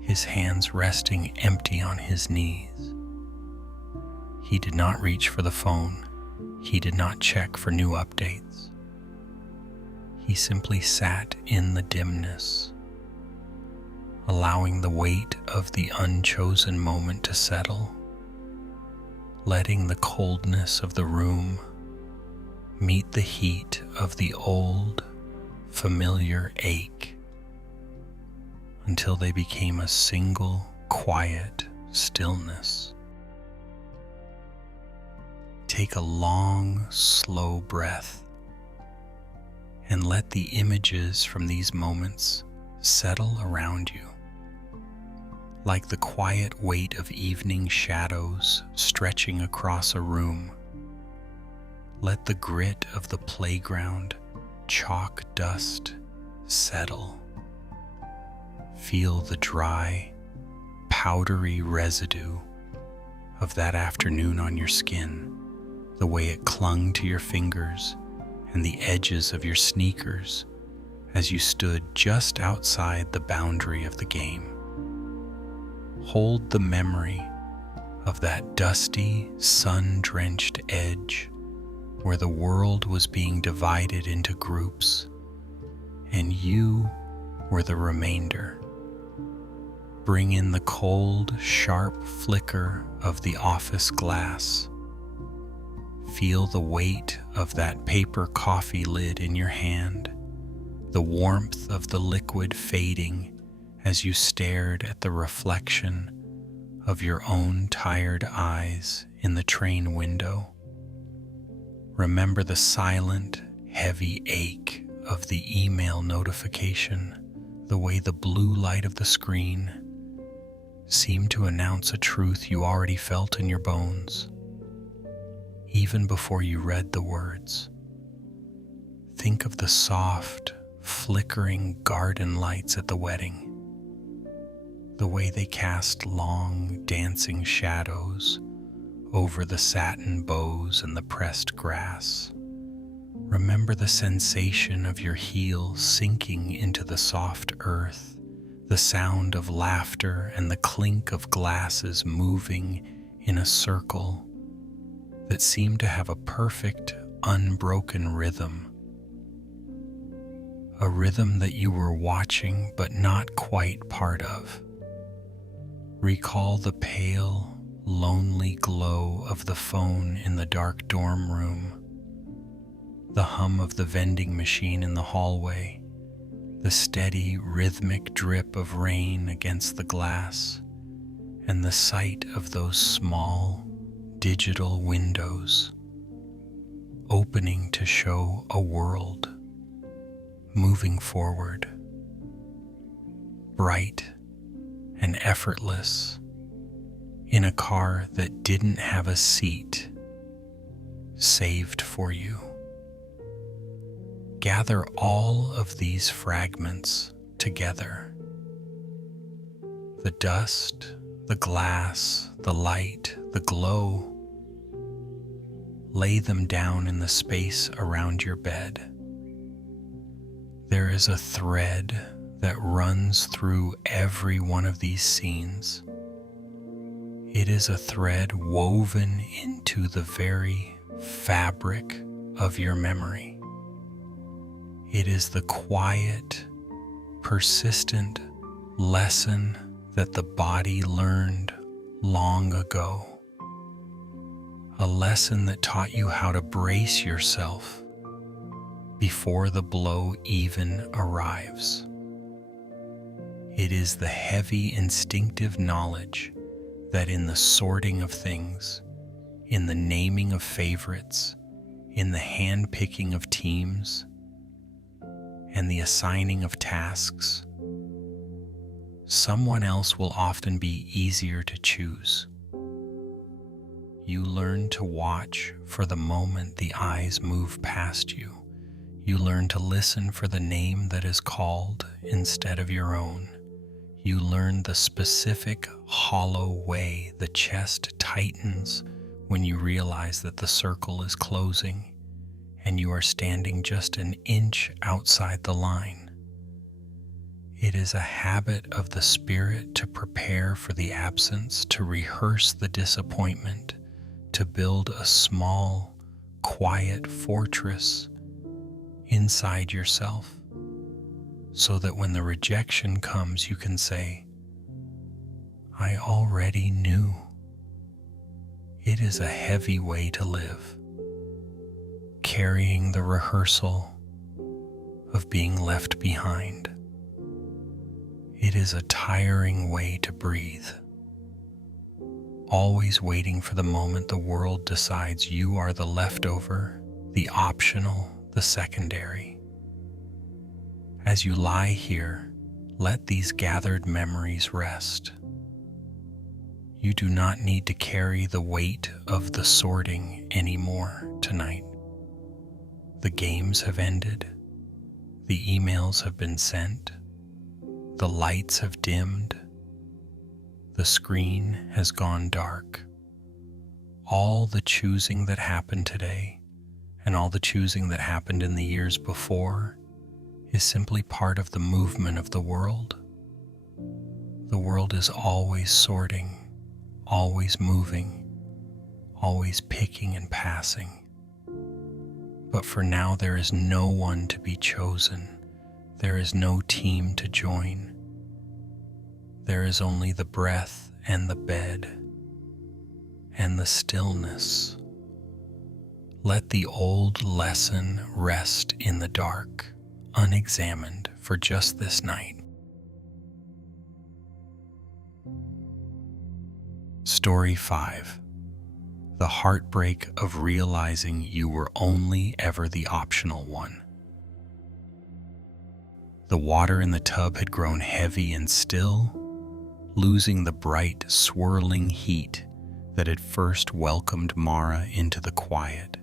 his hands resting empty on his knees. He did not reach for the phone. He did not check for new updates. He simply sat in the dimness, allowing the weight of the unchosen moment to settle, letting the coldness of the room meet the heat of the old, familiar ache, until they became a single, quiet stillness. Take a long, slow breath and let the images from these moments settle around you, like the quiet weight of evening shadows stretching across a room. Let the grit of the playground chalk dust settle. Feel the dry, powdery residue of that afternoon on your skin, the way it clung to your fingers and the edges of your sneakers as you stood just outside the boundary of the game. Hold the memory of that dusty, sun-drenched edge where the world was being divided into groups, and you were the remainder. Bring in the cold, sharp flicker of the office glass. Feel the weight of that paper coffee lid in your hand, the warmth of the liquid fading as you stared at the reflection of your own tired eyes in the train window. Remember the silent, heavy ache of the email notification, the way the blue light of the screen seemed to announce a truth you already felt in your bones, even before you read the words. Think of the soft, flickering garden lights at the wedding, the way they cast long, dancing shadows over the satin bows and the pressed grass. Remember the sensation of your heel sinking into the soft earth, the sound of laughter and the clink of glasses moving in a circle that seemed to have a perfect, unbroken rhythm. A rhythm that you were watching but not quite part of. Recall the pale, lonely glow of the phone in the dark dorm room, the hum of the vending machine in the hallway, the steady, rhythmic drip of rain against the glass, and the sight of those small, digital windows opening to show a world moving forward, bright and effortless, in a car that didn't have a seat saved for you. Gather all of these fragments together. The dust, the glass, the light, the glow. Lay them down in the space around your bed. There is a thread that runs through every one of these scenes. It is a thread woven into the very fabric of your memory. It is the quiet, persistent lesson that the body learned long ago. A lesson that taught you how to brace yourself before the blow even arrives. It is the heavy instinctive knowledge that in the sorting of things, in the naming of favorites, in the hand-picking of teams, and the assigning of tasks, someone else will often be easier to choose. You learn to watch for the moment the eyes move past you. You learn to listen for the name that is called instead of your own. You learn the specific hollow way the chest tightens when you realize that the circle is closing and you are standing just an inch outside the line. It is a habit of the spirit to prepare for the absence, to rehearse the disappointment, to build a small, quiet fortress inside yourself, so that when the rejection comes, you can say, I already knew. It is a heavy way to live, carrying the rehearsal of being left behind. It is a tiring way to breathe. always waiting for the moment the world decides you are the leftover, the optional, the secondary. As you lie here, let these gathered memories rest. You do not need to carry the weight of the sorting anymore tonight. The games have ended. The emails have been sent. The lights have dimmed. The screen has gone dark. All the choosing that happened today and all the choosing that happened in the years before is simply part of the movement of the world. The world is always sorting, always moving, always picking and passing. But for now, there is no one to be chosen. There is no team to join. There is only the breath and the bed and the stillness. Let the old lesson rest in the dark, unexamined for just this night. Story 5. The heartbreak of realizing you were only ever the optional one. The water in the tub had grown heavy and still, losing the bright, swirling heat that had first welcomed Mara into the quiet.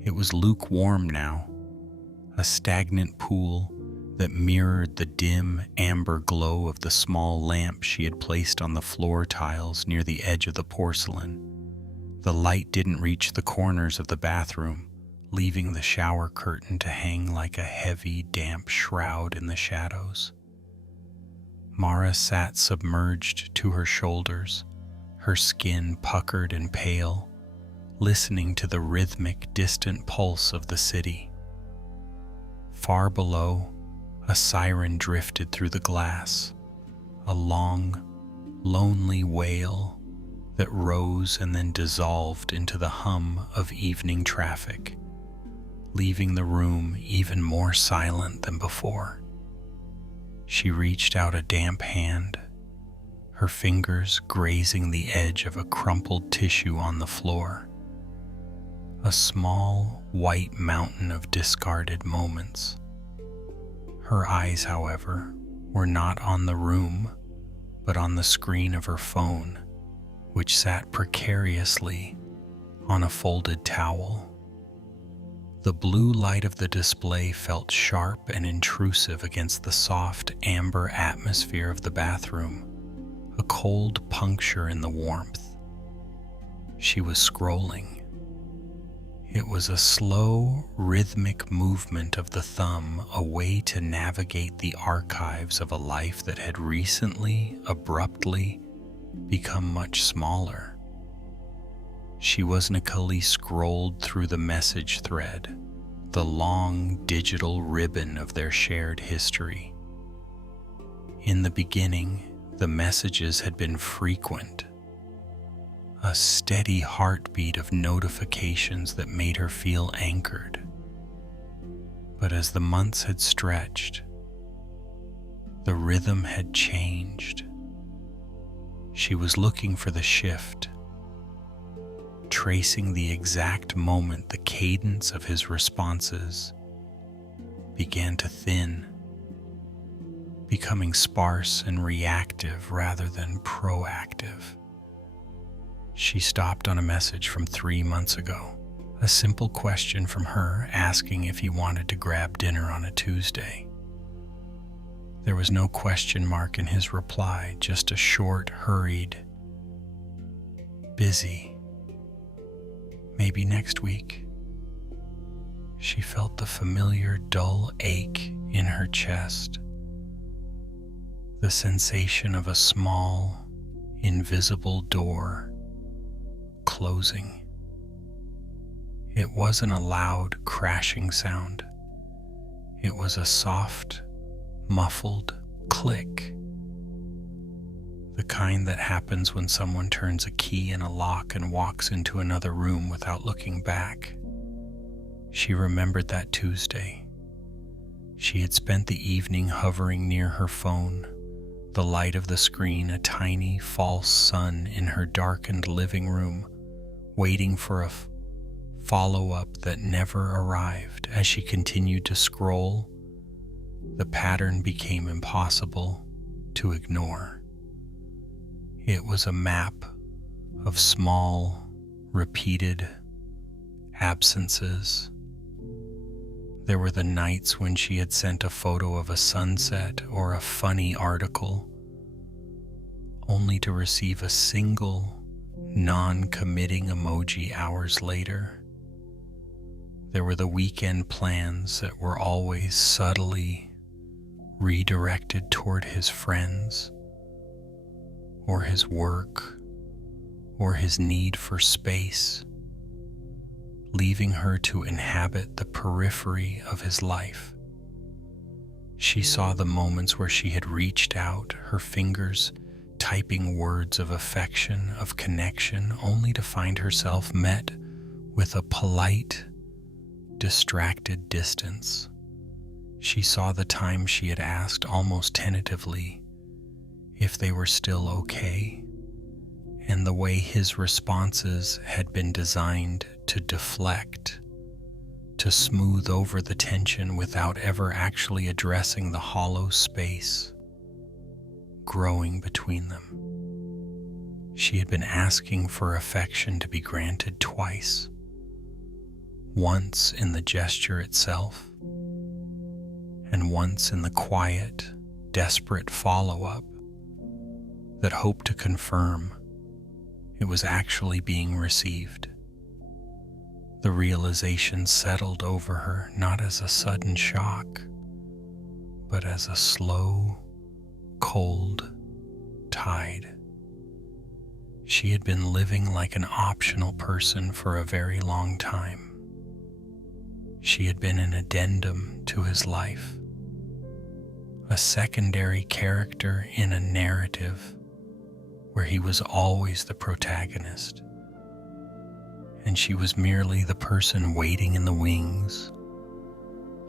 It was lukewarm now, a stagnant pool that mirrored the dim, amber glow of the small lamp she had placed on the floor tiles near the edge of the porcelain. The light didn't reach the corners of the bathroom, leaving the shower curtain to hang like a heavy, damp shroud in the shadows. Mara sat submerged to her shoulders, her skin puckered and pale, listening to the rhythmic, distant pulse of the city. Far below, a siren drifted through the glass, a long, lonely wail that rose and then dissolved into the hum of evening traffic, leaving the room even more silent than before. She reached out a damp hand, her fingers grazing the edge of a crumpled tissue on the floor. A small, white mountain of discarded moments. Her eyes, however, were not on the room, but on the screen of her phone, which sat precariously on a folded towel. The blue light of the display felt sharp and intrusive against the soft, amber atmosphere of the bathroom, a cold puncture in the warmth. She was scrolling. It was a slow, rhythmic movement of the thumb, a way to navigate the archives of a life that had recently, abruptly, become much smaller. She whimsically scrolled through the message thread, the long digital ribbon of their shared history. In the beginning, the messages had been frequent, a steady heartbeat of notifications that made her feel anchored. But as the months had stretched, the rhythm had changed. She was looking for the shift, tracing the exact moment the cadence of his responses began to thin, becoming sparse and reactive rather than proactive. She stopped on a message from 3 months ago, a simple question from her asking if he wanted to grab dinner on a Tuesday. There was no question mark in his reply, just a short, hurried, busy. Maybe next week. She felt the familiar dull ache in her chest, the sensation of a small, invisible door closing. It wasn't a loud, crashing sound. It was a soft, muffled click, the kind that happens when someone turns a key in a lock and walks into another room without looking back. She remembered that Tuesday. She had spent the evening hovering near her phone, the light of the screen a tiny false sun in her darkened living room, waiting for a follow-up that never arrived. As she continued to scroll, the pattern became impossible to ignore. It was a map of small, repeated absences. There were the nights when she had sent a photo of a sunset or a funny article, only to receive a single non-committing emoji hours later. There were the weekend plans that were always subtly redirected toward his friends, or his work, or his need for space, leaving her to inhabit the periphery of his life. She saw the moments where she had reached out, her fingers typing words of affection, of connection, only to find herself met with a polite, distracted distance. She saw the time she had asked almost tentatively if they were still okay, and the way his responses had been designed to deflect, to smooth over the tension without ever actually addressing the hollow space growing between them. She had been asking for affection to be granted twice, once in the gesture itself, and once in the quiet, desperate follow-up that hoped to confirm it was actually being received. The realization settled over her not as a sudden shock, but as a slow, cold tide. She had been living like an optional person for a very long time. She had been an addendum to his life, a secondary character in a narrative where he was always the protagonist, and she was merely the person waiting in the wings,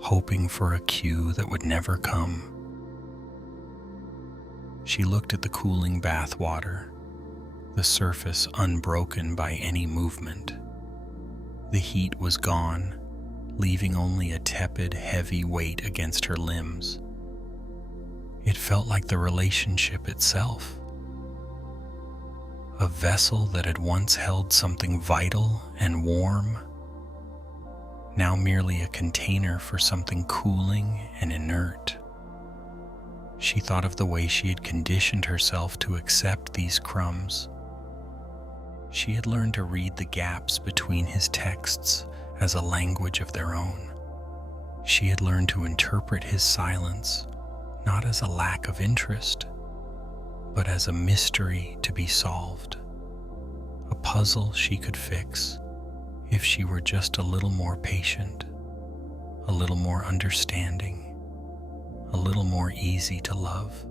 hoping for a cue that would never come. She looked at the cooling bath water, the surface unbroken by any movement. The heat was gone, leaving only a tepid, heavy weight against her limbs. It felt like the relationship itself, a vessel that had once held something vital and warm, now merely a container for something cooling and inert. She thought of the way she had conditioned herself to accept these crumbs. She had learned to read the gaps between his texts as a language of their own. She had learned to interpret his silence not as a lack of interest, but as a mystery to be solved, a puzzle she could fix if she were just a little more patient, a little more understanding, a little more easy to love.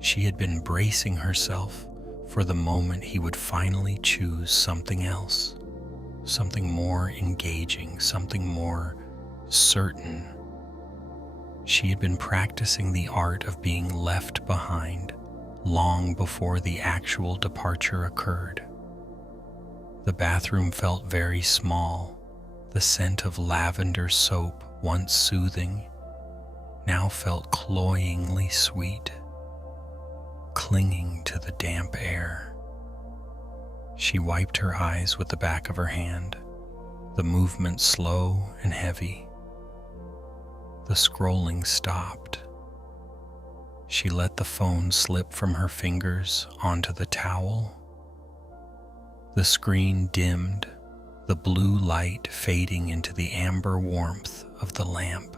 She had been bracing herself for the moment he would finally choose something else, something more engaging, something more certain. She had been practicing the art of being left behind long before the actual departure occurred. The bathroom felt very small. The scent of lavender soap, once soothing, now felt cloyingly sweet, clinging to the damp air. She wiped her eyes with the back of her hand, the movement slow and heavy. The scrolling stopped. She let the phone slip from her fingers onto the towel. The screen dimmed, the blue light fading into the amber warmth of the lamp.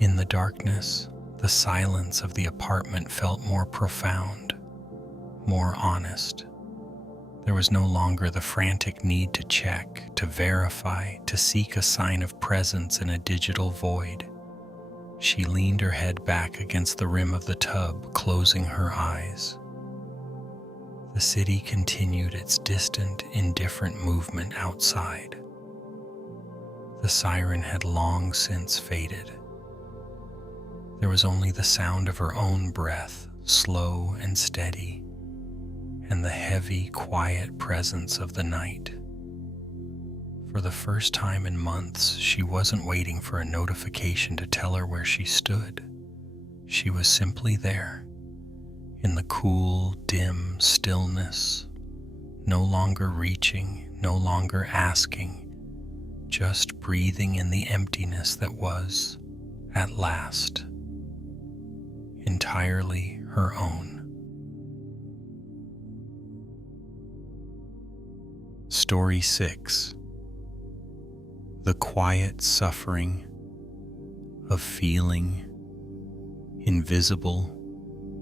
In the darkness, the silence of the apartment felt more profound, more honest. There was no longer the frantic need to check, to verify, to seek a sign of presence in a digital void. She leaned her head back against the rim of the tub, closing her eyes. The city continued its distant, indifferent movement outside. The siren had long since faded. There was only the sound of her own breath, slow and steady, and the heavy, quiet presence of the night. For the first time in months, she wasn't waiting for a notification to tell her where she stood. She was simply there, in the cool, dim stillness, no longer reaching, no longer asking, just breathing in the emptiness that was, at last, entirely her own. Story 6. The quiet suffering of feeling invisible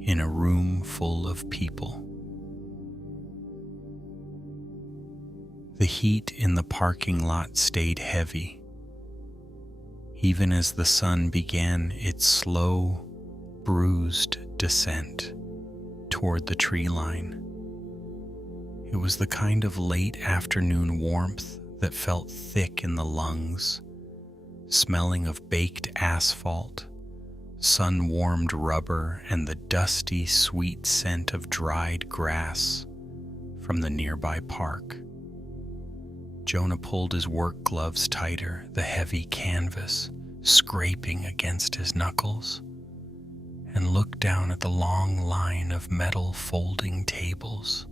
in a room full of people. The heat in the parking lot stayed heavy, even as the sun began its slow, bruised descent toward the tree line. It was the kind of late afternoon warmth that felt thick in the lungs, smelling of baked asphalt, sun-warmed rubber, and the dusty, sweet scent of dried grass from the nearby park. Jonah pulled his work gloves tighter, the heavy canvas scraping against his knuckles, and looked down at the long line of metal folding tables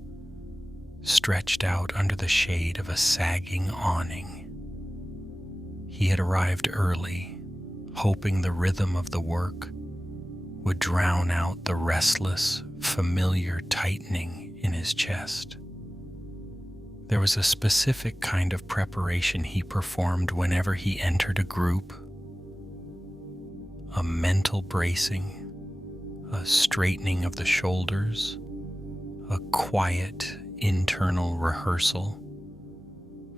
stretched out under the shade of a sagging awning. He had arrived early, hoping the rhythm of the work would drown out the restless, familiar tightening in his chest. There was a specific kind of preparation he performed whenever he entered a group: a mental bracing, a straightening of the shoulders, a quiet internal rehearsal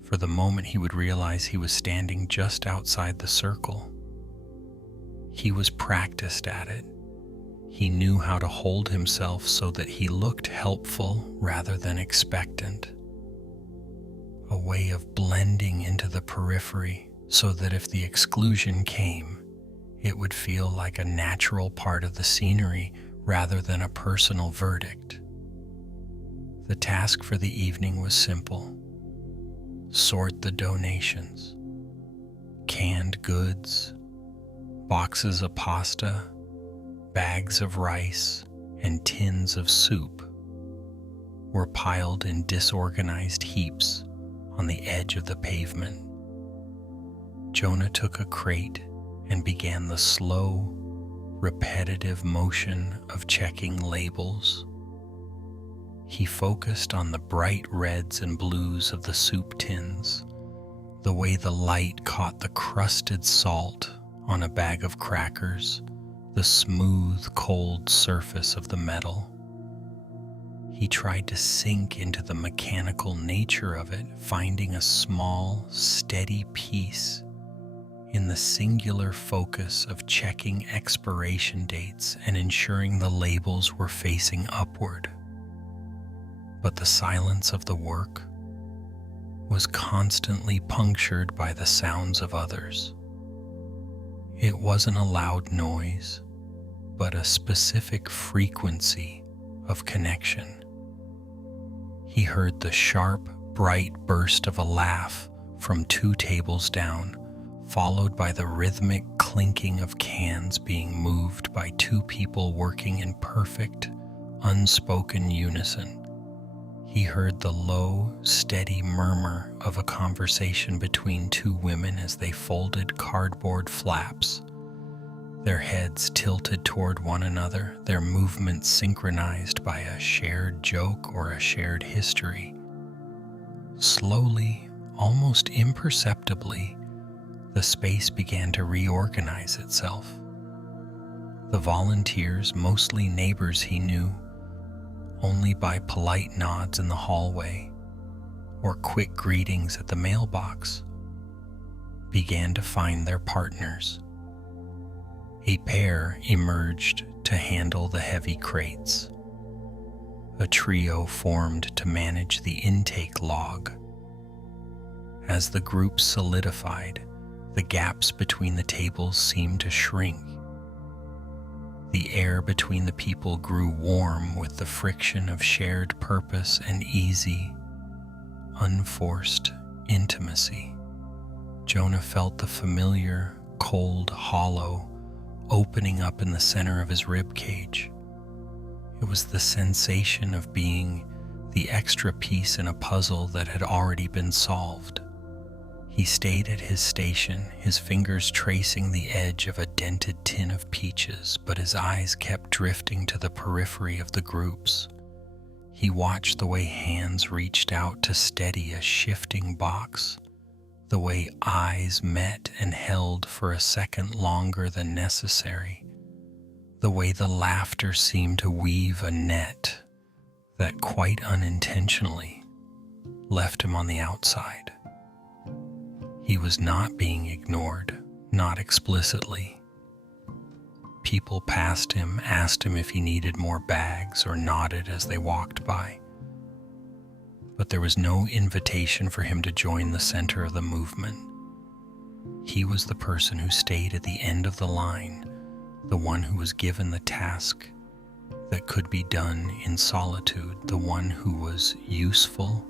for the moment he would realize he was standing just outside the circle. He was practiced at it. He knew how to hold himself so that he looked helpful rather than expectant. A way of blending into the periphery so that if the exclusion came, it would feel like a natural part of the scenery rather than a personal verdict. The task for the evening was simple: sort the donations. Canned goods, boxes of pasta, bags of rice, and tins of soup were piled in disorganized heaps on the edge of the pavement. Jonah took a crate and began the slow, repetitive motion of checking labels. He focused on the bright reds and blues of the soup tins, the way the light caught the crusted salt on a bag of crackers, the smooth, cold surface of the metal. He tried to sink into the mechanical nature of it, finding a small, steady peace in the singular focus of checking expiration dates and ensuring the labels were facing upward. But the silence of the work was constantly punctured by the sounds of others. It wasn't a loud noise, but a specific frequency of connection. He heard the sharp, bright burst of a laugh from 2 tables down, followed by the rhythmic clinking of cans being moved by 2 people working in perfect, unspoken unison. He heard the low, steady murmur of a conversation between 2 women as they folded cardboard flaps, their heads tilted toward one another, their movements synchronized by a shared joke or a shared history. Slowly, almost imperceptibly, the space began to reorganize itself. The volunteers, mostly neighbors he knew, only by polite nods in the hallway or quick greetings at the mailbox, began to find their partners. A pair emerged to handle the heavy crates. A trio formed to manage the intake log. As the group solidified, the gaps between the tables seemed to shrink. The air between the people grew warm with the friction of shared purpose and easy, unforced intimacy. Jonah felt the familiar, cold hollow opening up in the center of his rib cage. It was the sensation of being the extra piece in a puzzle that had already been solved. He stayed at his station, his fingers tracing the edge of a dented tin of peaches, but his eyes kept drifting to the periphery of the groups. He watched the way hands reached out to steady a shifting box, the way eyes met and held for a second longer than necessary, the way the laughter seemed to weave a net that quite unintentionally left him on the outside. He was not being ignored, not explicitly. People passed him, asked him if he needed more bags, or nodded as they walked by. But there was no invitation for him to join the center of the movement. He was the person who stayed at the end of the line, the one who was given the task that could be done in solitude, the one who was useful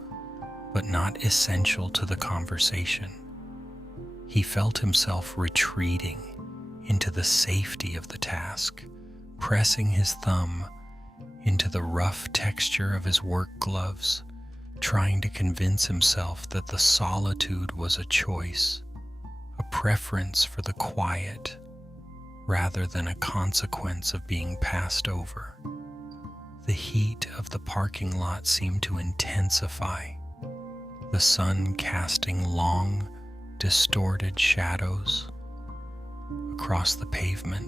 but not essential to the conversation. He felt himself retreating into the safety of the task, pressing his thumb into the rough texture of his work gloves, trying to convince himself that the solitude was a choice, a preference for the quiet, rather than a consequence of being passed over. The heat of the parking lot seemed to intensify, the sun casting long, distorted shadows across the pavement.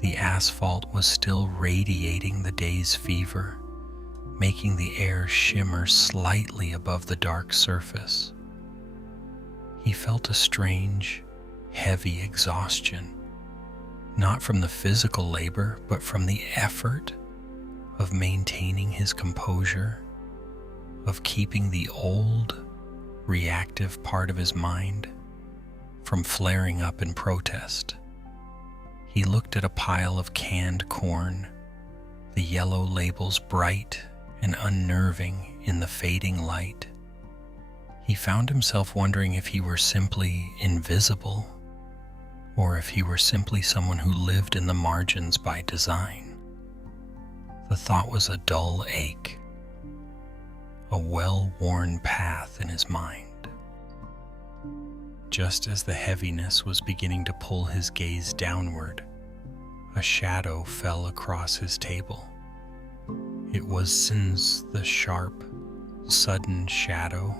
The asphalt was still radiating the day's fever, making the air shimmer slightly above the dark surface. He felt a strange, heavy exhaustion, not from the physical labor, but from the effort of maintaining his composure, of keeping the old, reactive part of his mind from flaring up in protest. He looked at a pile of canned corn, the yellow labels bright and unnerving in the fading light. He found himself wondering if he were simply invisible, or if he were simply someone who lived in the margins by design. The thought was a dull ache, a well-worn path in his mind. Just as the heaviness was beginning to pull his gaze downward, a shadow fell across his table. It was the sharp, sudden shadow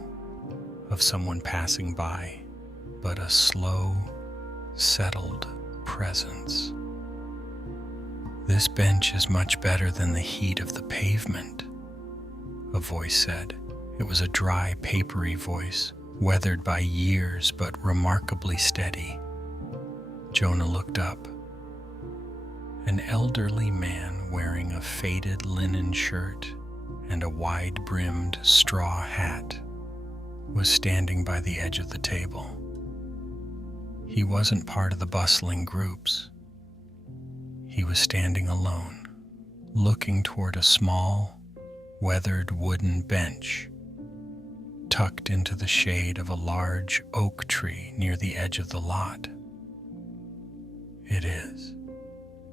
of someone passing by, but a slow, settled presence. "This bench is much better than the heat of the pavement," a voice said. It was a dry, papery voice, weathered by years but remarkably steady. Jonah looked up. An elderly man wearing a faded linen shirt and a wide-brimmed straw hat was standing by the edge of the table. He wasn't part of the bustling groups. He was standing alone, looking toward a small, weathered wooden bench tucked into the shade of a large oak tree near the edge of the lot. "It is,"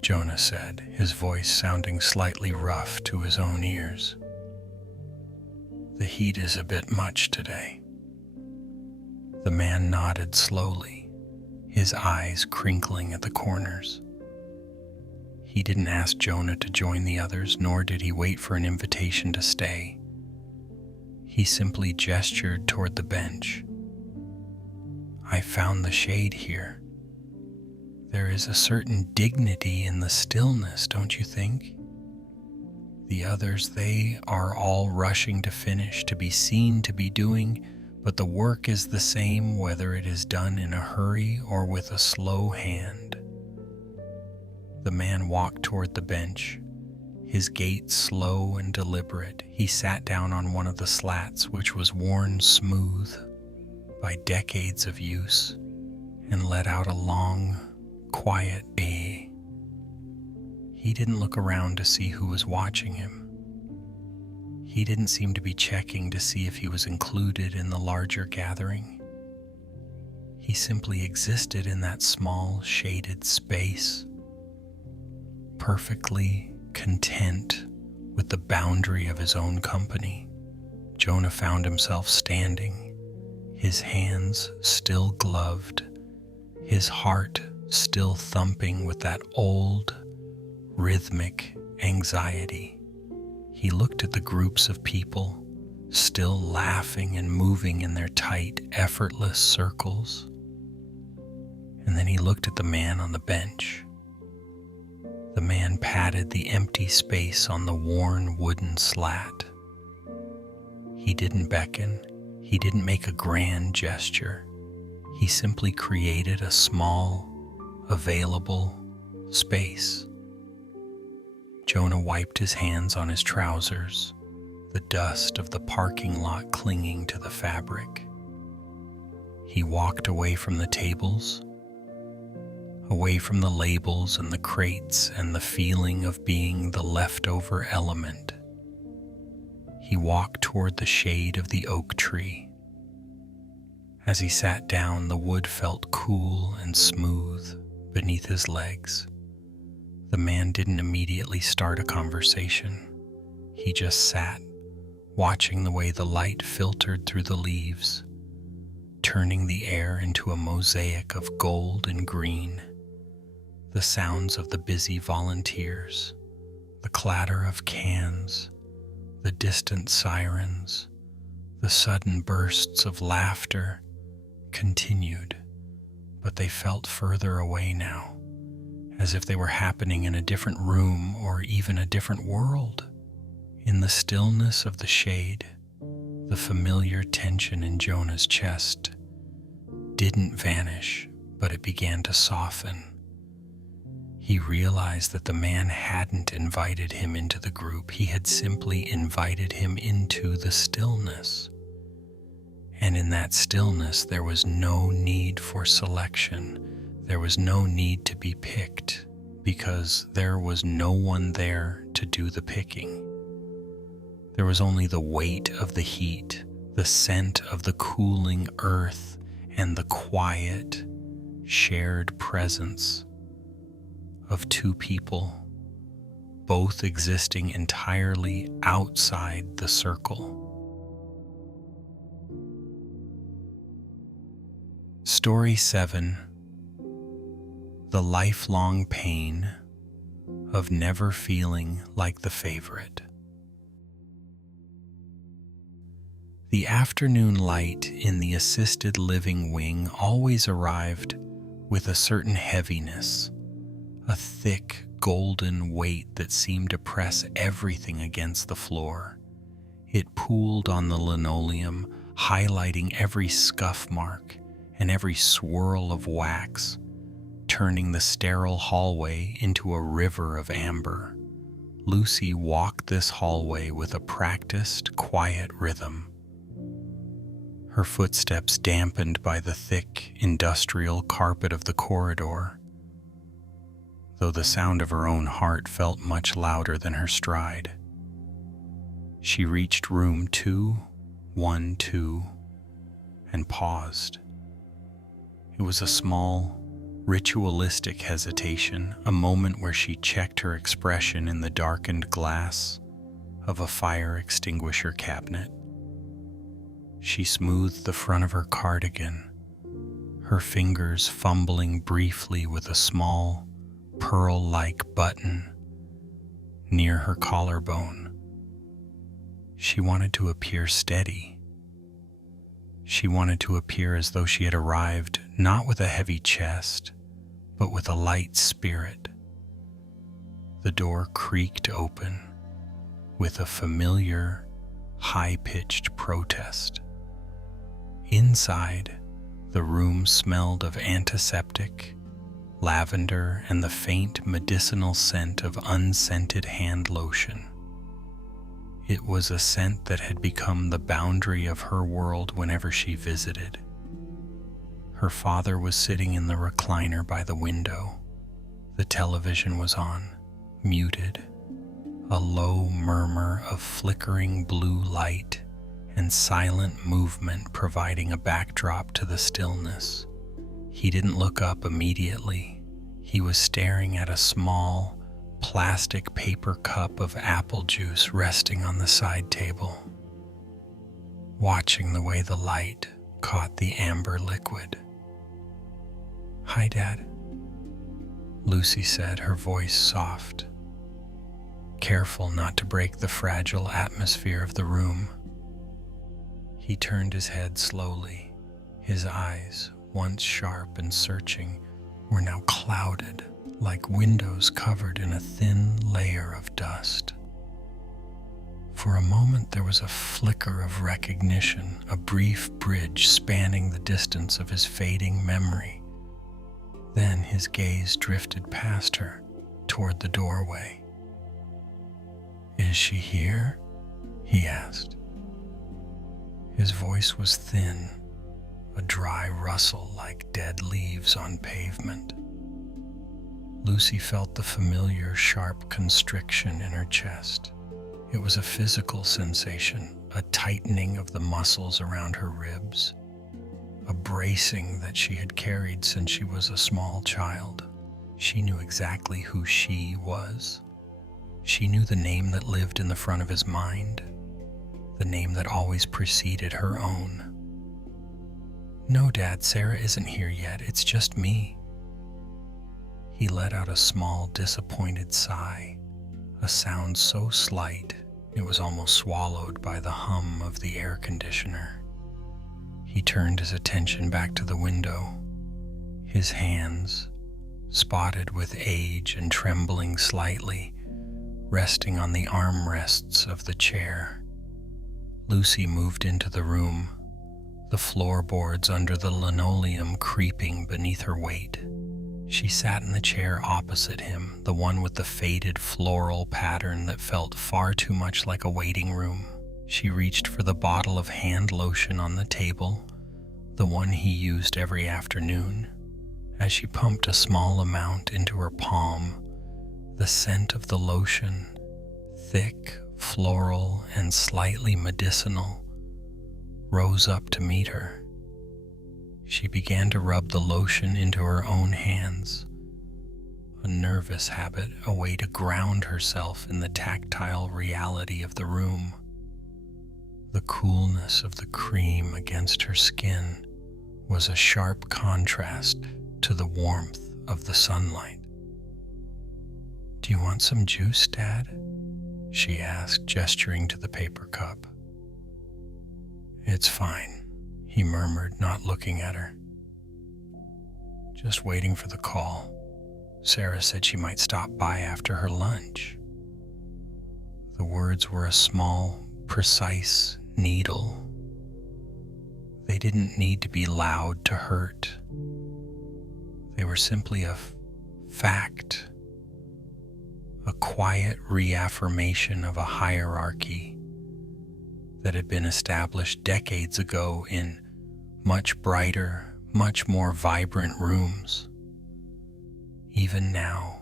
Jonah said, his voice sounding slightly rough to his own ears. "The heat is a bit much today." The man nodded slowly, his eyes crinkling at the corners. He didn't ask Jonah to join the others, nor did he wait for an invitation to stay. He simply gestured toward the bench. "I found the shade here. There is a certain dignity in the stillness, don't you think? The others, they are all rushing to finish, to be seen, to be doing, but the work is the same whether it is done in a hurry or with a slow hand." The man walked toward the bench, his gait slow and deliberate. He sat down on one of the slats, which was worn smooth by decades of use, and let out a long, quiet He didn't look around to see who was watching him. He didn't seem to be checking to see if he was included in the larger gathering. He simply existed in that small, shaded space, perfectly content with the boundary of his own company. Jonah found himself standing, his hands still gloved, his heart still thumping with that old, rhythmic anxiety. He looked at the groups of people, still laughing and moving in their tight, effortless circles. And then he looked at the man on the bench. The man patted the empty space on the worn wooden slat. He didn't beckon. He didn't make a grand gesture. He simply created a small, available space. Jonah wiped his hands on his trousers, the dust of the parking lot clinging to the fabric. He walked away from the tables, away from the labels and the crates and the feeling of being the leftover element. He walked toward the shade of the oak tree. As he sat down, the wood felt cool and smooth beneath his legs. The man didn't immediately start a conversation. He just sat, watching the way the light filtered through the leaves, turning the air into a mosaic of gold and green. The sounds of the busy volunteers, the clatter of cans, the distant sirens, the sudden bursts of laughter continued, but they felt further away now, as if they were happening in a different room or even a different world. In the stillness of the shade, the familiar tension in Jonah's chest didn't vanish, but it began to soften. He realized that the man hadn't invited him into the group. He had simply invited him into the stillness. And in that stillness, there was no need for selection. There was no need to be picked, because there was no one there to do the picking. There was only the weight of the heat, the scent of the cooling earth, and the quiet, shared presence of two people, both existing entirely outside the circle. Story 7. The lifelong pain of never feeling like the favorite. The afternoon light in the assisted living wing always arrived with a certain heaviness, a thick, golden weight that seemed to press everything against the floor. It pooled on the linoleum, highlighting every scuff mark and every swirl of wax, turning the sterile hallway into a river of amber. Lucy walked this hallway with a practiced, quiet rhythm, her footsteps dampened by the thick, industrial carpet of the corridor, though the sound of her own heart felt much louder than her stride. She reached room 212 and paused. It was a small, ritualistic hesitation, a moment where she checked her expression in the darkened glass of a fire extinguisher cabinet. She smoothed the front of her cardigan, her fingers fumbling briefly with a small, pearl-like button near her collarbone. She wanted to appear steady. She wanted to appear as though she had arrived not with a heavy chest, but with a light spirit. The door creaked open with a familiar, high-pitched protest. Inside, the room smelled of antiseptic, lavender, and the faint medicinal scent of unscented hand lotion. It was a scent that had become the boundary of her world whenever she visited. Her father was sitting in the recliner by the window. The television was on, muted, a low murmur of flickering blue light and silent movement providing a backdrop to the stillness. He didn't look up immediately. He was staring at a small, plastic paper cup of apple juice resting on the side table, watching the way the light caught the amber liquid. "Hi, Dad," Lucy said, her voice soft, careful not to break the fragile atmosphere of the room. He turned his head slowly. His eyes, once sharp and searching, were now clouded, like windows covered in a thin layer of dust. For a moment there was a flicker of recognition, a brief bridge spanning the distance of his fading memory. Then his gaze drifted past her, toward the doorway. "Is she here?" he asked. His voice was thin, a dry rustle like dead leaves on pavement. Lucy felt the familiar, sharp constriction in her chest. It was a physical sensation, a tightening of the muscles around her ribs, a bracing that she had carried since she was a small child. She knew exactly who she was. She knew the name that lived in the front of his mind, the name that always preceded her own. "No, Dad, Sarah isn't here yet. It's just me." He let out a small, disappointed sigh, a sound so slight it was almost swallowed by the hum of the air conditioner. He turned his attention back to the window, his hands, spotted with age and trembling slightly, resting on the armrests of the chair. Lucy moved into the room, the floorboards under the linoleum creeping beneath her weight. She sat in the chair opposite him, the one with the faded floral pattern that felt far too much like a waiting room. She reached for the bottle of hand lotion on the table, the one he used every afternoon. As she pumped a small amount into her palm, the scent of the lotion, thick, floral, and slightly medicinal, rose up to meet her. She began to rub the lotion into her own hands, a nervous habit, a way to ground herself in the tactile reality of the room. The coolness of the cream against her skin was a sharp contrast to the warmth of the sunlight. "Do you want some juice, Dad?" she asked, gesturing to the paper cup. "It's fine," he murmured, not looking at her. "Just waiting for the call. Sarah said she might stop by after her lunch." The words were a small, precise needle. They didn't need to be loud to hurt. They were simply a fact, a quiet reaffirmation of a hierarchy that had been established decades ago in much brighter, much more vibrant rooms. Even now,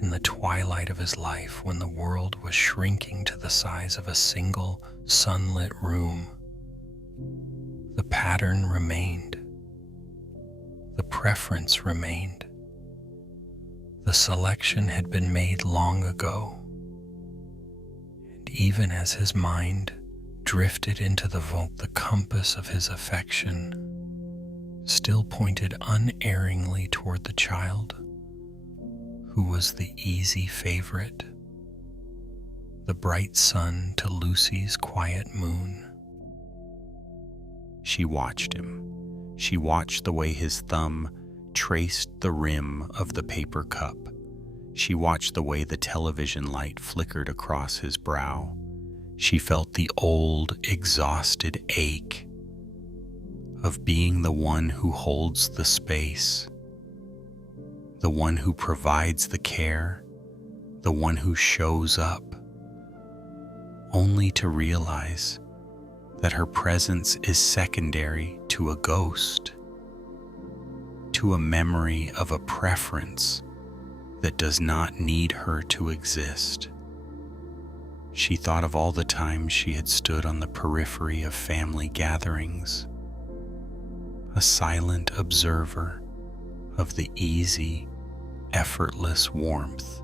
in the twilight of his life, when the world was shrinking to the size of a single sunlit room, the pattern remained. The preference remained. The selection had been made long ago. And even as his mind drifted into the vault, the compass of his affection still pointed unerringly toward the child who was the easy favorite, the bright sun to Lucy's quiet moon. She watched him. She watched the way his thumb traced the rim of the paper cup. She watched the way the television light flickered across his brow. She felt the old, exhausted ache of being the one who holds the space, the one who provides the care, the one who shows up, only to realize that her presence is secondary to a ghost, to a memory of a preference that does not need her to exist. She thought of all the times she had stood on the periphery of family gatherings, a silent observer of the easy, effortless warmth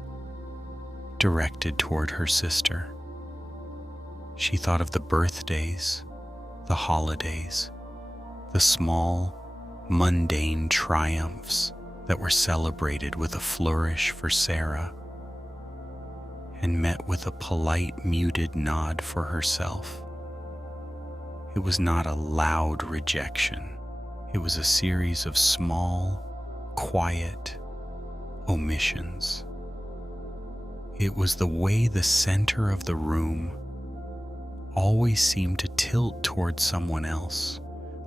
directed toward her sister. She thought of the birthdays, the holidays, the small, mundane triumphs that were celebrated with a flourish for Sarah, and met with a polite, muted nod for herself. It was not a loud rejection. It was a series of small, quiet omissions. It was the way the center of the room always seemed to tilt toward someone else,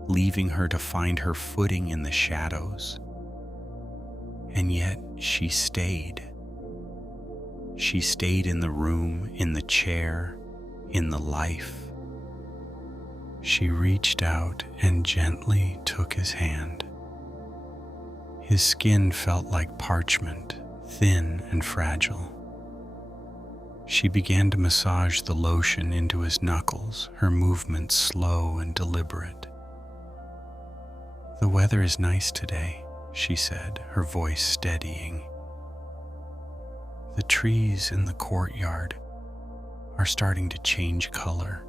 leaving her to find her footing in the shadows. And yet she stayed. She stayed in the room, in the chair, in the life. She reached out and gently took his hand. His skin felt like parchment, thin and fragile. She began to massage the lotion into his knuckles, her movements slow and deliberate. "The weather is nice today," she said, her voice steadying. "The trees in the courtyard are starting to change color."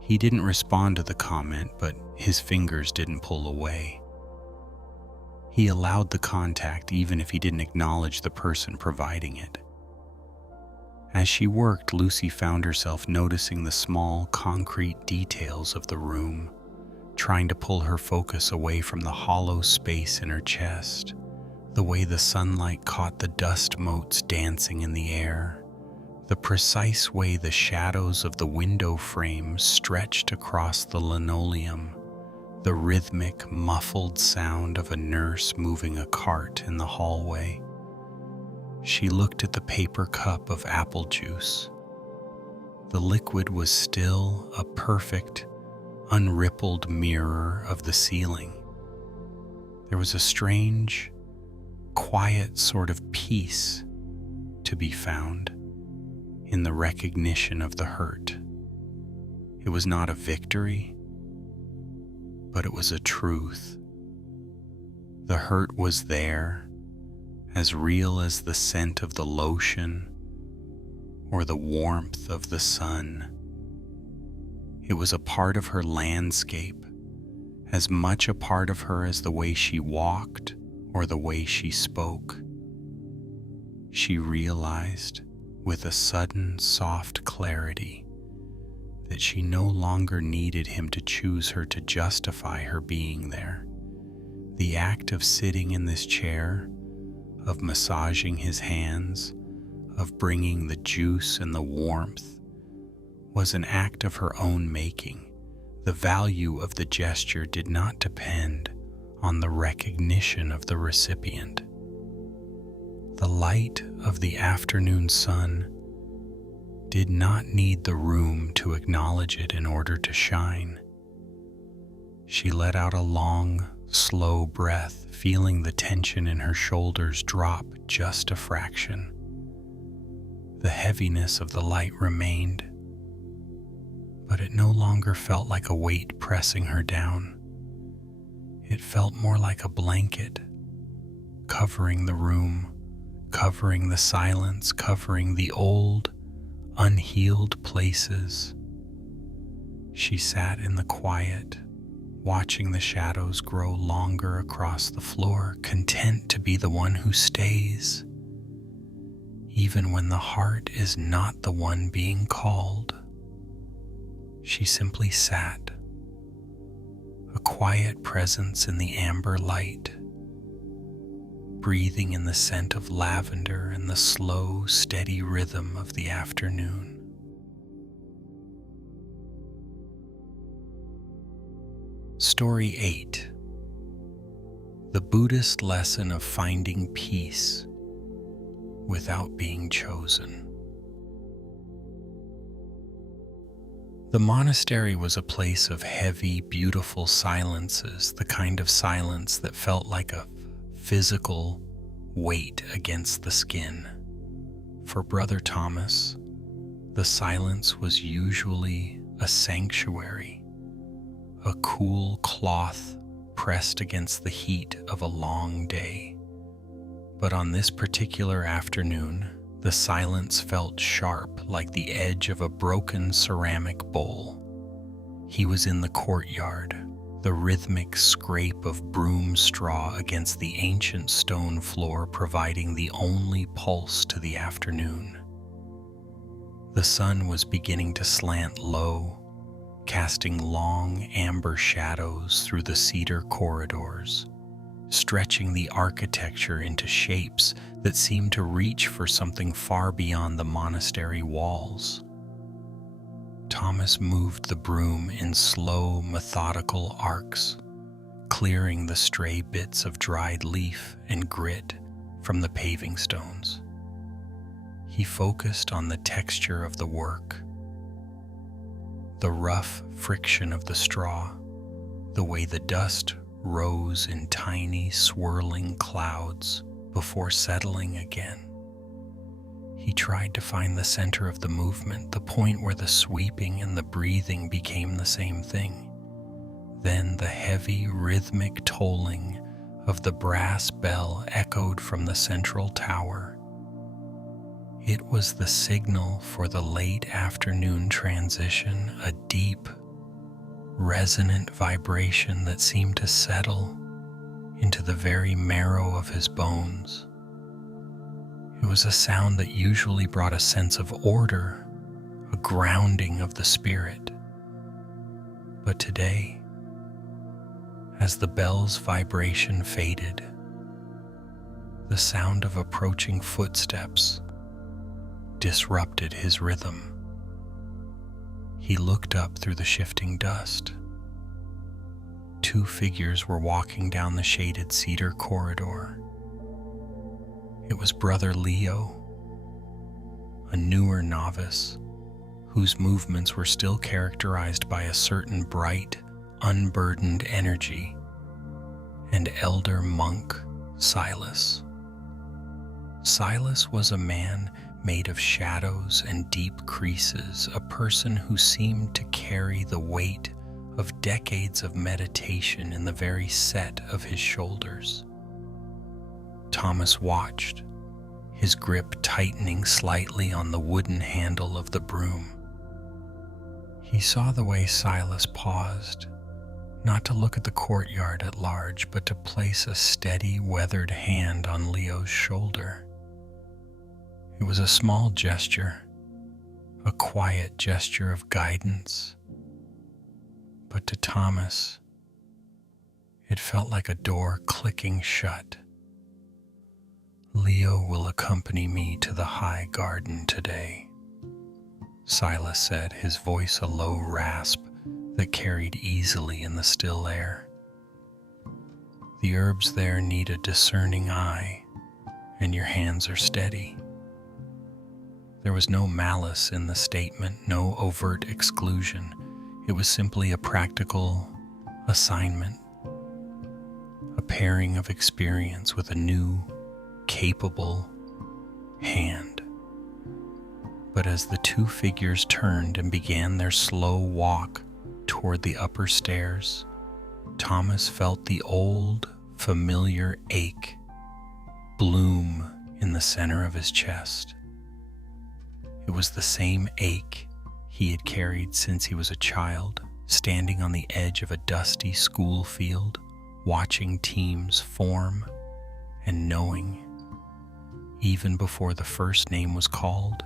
He didn't respond to the comment, but his fingers didn't pull away. He allowed the contact even if he didn't acknowledge the person providing it. As she worked, Lucy found herself noticing the small, concrete details of the room, trying to pull her focus away from the hollow space in her chest, the way the sunlight caught the dust motes dancing in the air, the precise way the shadows of the window frames stretched across the linoleum, the rhythmic, muffled sound of a nurse moving a cart in the hallway. She looked at the paper cup of apple juice. The liquid was still a perfect, unrippled mirror of the ceiling. There was a strange, quiet sort of peace to be found in the recognition of the hurt. It was not a victory, but it was a truth. The hurt was there, as real as the scent of the lotion or the warmth of the sun. It was a part of her landscape, as much a part of her as the way she walked or the way she spoke. She realized with a sudden, soft clarity that she no longer needed him to choose her to justify her being there. The act of sitting in this chair, of massaging his hands, of bringing the juice and the warmth, was an act of her own making. The value of the gesture did not depend on the recognition of the recipient. The light of the afternoon sun did not need the room to acknowledge it in order to shine. She let out a long, slow breath, feeling the tension in her shoulders drop just a fraction. The heaviness of the light remained, but it no longer felt like a weight pressing her down. It felt more like a blanket, covering the room, covering the silence, covering the old, unhealed places. She sat in the quiet, watching the shadows grow longer across the floor, content to be the one who stays, even when the heart is not the one being called. She simply sat, a quiet presence in the amber light, breathing in the scent of lavender and the slow, steady rhythm of the afternoon. Story 8. The Buddhist lesson of finding peace without being chosen. The monastery was a place of heavy, beautiful silences, the kind of silence that felt like a physical weight against the skin. For Brother Thomas, the silence was usually a sanctuary, a cool cloth pressed against the heat of a long day. But on this particular afternoon, the silence felt sharp like the edge of a broken ceramic bowl. He was in the courtyard, the rhythmic scrape of broom straw against the ancient stone floor providing the only pulse to the afternoon. The sun was beginning to slant low, casting long amber shadows through the cedar corridors, stretching the architecture into shapes that seemed to reach for something far beyond the monastery walls. Thomas moved the broom in slow, methodical arcs, clearing the stray bits of dried leaf and grit from the paving stones. He focused on the texture of the work, the rough friction of the straw, the way the dust rose in tiny, swirling clouds before settling again. He tried to find the center of the movement, the point where the sweeping and the breathing became the same thing. Then the heavy, rhythmic tolling of the brass bell echoed from the central tower. It was the signal for the late afternoon transition, a deep, resonant vibration that seemed to settle into the very marrow of his bones. It was a sound that usually brought a sense of order, a grounding of the spirit. But today, as the bell's vibration faded, the sound of approaching footsteps disrupted his rhythm. He looked up through the shifting dust. Two figures were walking down the shaded cedar corridor. It was Brother Leo, a newer novice, whose movements were still characterized by a certain bright, unburdened energy, and elder monk Silas. Silas was a man made of shadows and deep creases, a person who seemed to carry the weight of decades of meditation in the very set of his shoulders. Thomas watched, his grip tightening slightly on the wooden handle of the broom. He saw the way Silas paused, not to look at the courtyard at large, but to place a steady, weathered hand on Leo's shoulder. It was a small gesture, a quiet gesture of guidance, but to Thomas, it felt like a door clicking shut. "Leo will accompany me to the high garden today," Silas said, his voice a low rasp that carried easily in the still air. "The herbs there need a discerning eye, and your hands are steady." There was no malice in the statement, no overt exclusion. It was simply a practical assignment, a pairing of experience with a new, capable hand. But as the two figures turned and began their slow walk toward the upper stairs, Thomas felt the old, familiar ache bloom in the center of his chest. It was the same ache he had carried since he was a child, standing on the edge of a dusty school field, watching teams form and knowing, even before the first name was called,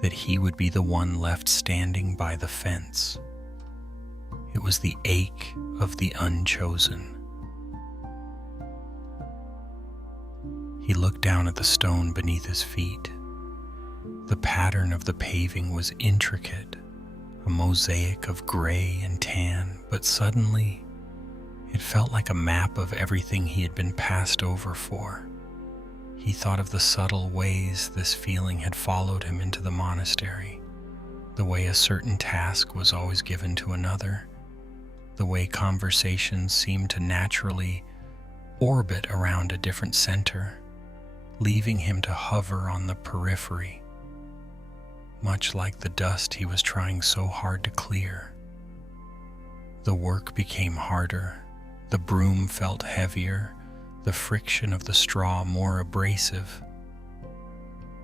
that he would be the one left standing by the fence. It was the ache of the unchosen. He looked down at the stone beneath his feet. The pattern of the paving was intricate, a mosaic of gray and tan, but suddenly it felt like a map of everything he had been passed over for. He thought of the subtle ways this feeling had followed him into the monastery, the way a certain task was always given to another, the way conversations seemed to naturally orbit around a different center, leaving him to hover on the periphery, much like the dust he was trying so hard to clear. The work became harder, the broom felt heavier, the friction of the straw more abrasive.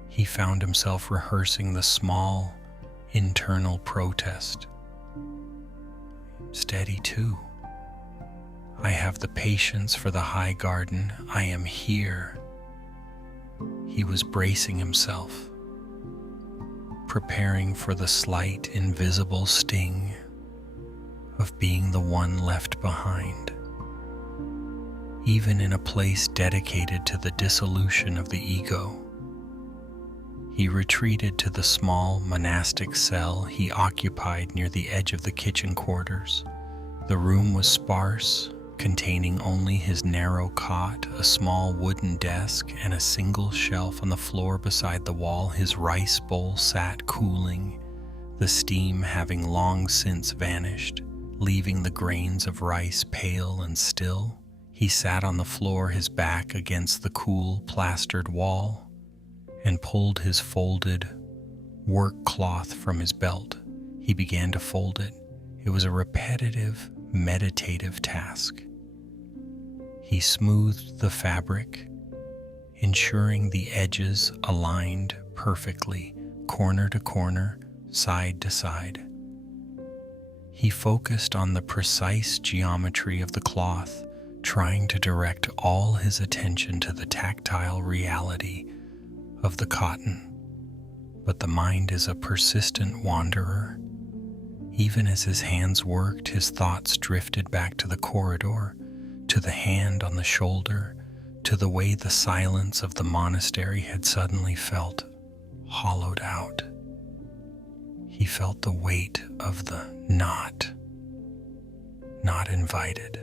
He found himself rehearsing the small, internal protest. Steady too. I have the patience for the high garden. I am here. He was bracing himself, preparing for the slight, invisible sting of being the one left behind. Even in a place dedicated to the dissolution of the ego, he retreated to the small monastic cell he occupied near the edge of the kitchen quarters. The room was sparse, containing only his narrow cot, a small wooden desk, and a single shelf on the floor beside the wall. His rice bowl sat cooling, the steam having long since vanished, leaving the grains of rice pale and still. He sat on the floor, his back against the cool, plastered wall, and pulled his folded work cloth from his belt. He began to fold it. It was a repetitive, meditative task. He smoothed the fabric, ensuring the edges aligned perfectly, corner to corner, side to side. He focused on the precise geometry of the cloth, trying to direct all his attention to the tactile reality of the cotton. But the mind is a persistent wanderer. Even as his hands worked, his thoughts drifted back to the corridor, to the hand on the shoulder, to the way the silence of the monastery had suddenly felt hollowed out. He felt the weight of the not invited,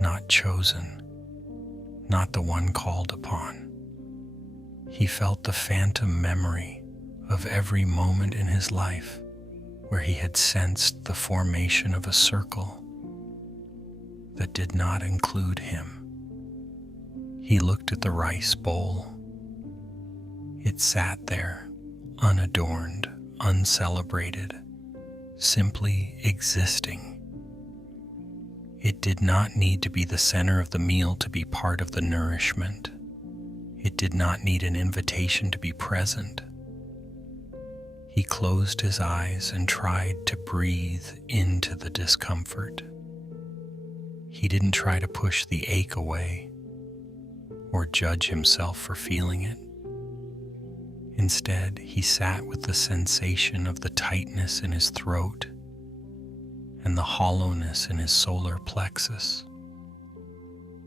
not chosen, not the one called upon. He felt the phantom memory of every moment in his life where he had sensed the formation of a circle that did not include him. He looked at the rice bowl. It sat there, unadorned, uncelebrated, simply existing. It did not need to be the center of the meal to be part of the nourishment. It did not need an invitation to be present. He closed his eyes and tried to breathe into the discomfort. He didn't try to push the ache away or judge himself for feeling it. Instead, he sat with the sensation of the tightness in his throat and the hollowness in his solar plexus.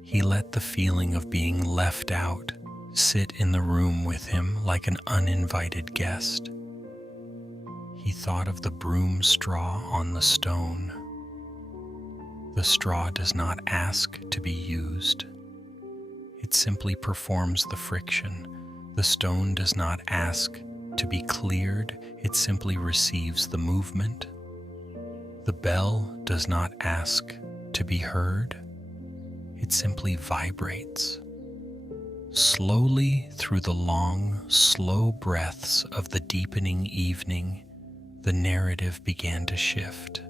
He let the feeling of being left out sit in the room with him like an uninvited guest. He thought of the broom straw on the stone. The straw does not ask to be used. It simply performs the friction. The stone does not ask to be cleared. It simply receives the movement. The bell does not ask to be heard. It simply vibrates. Slowly through the long, slow breaths of the deepening evening, the narrative began to shift.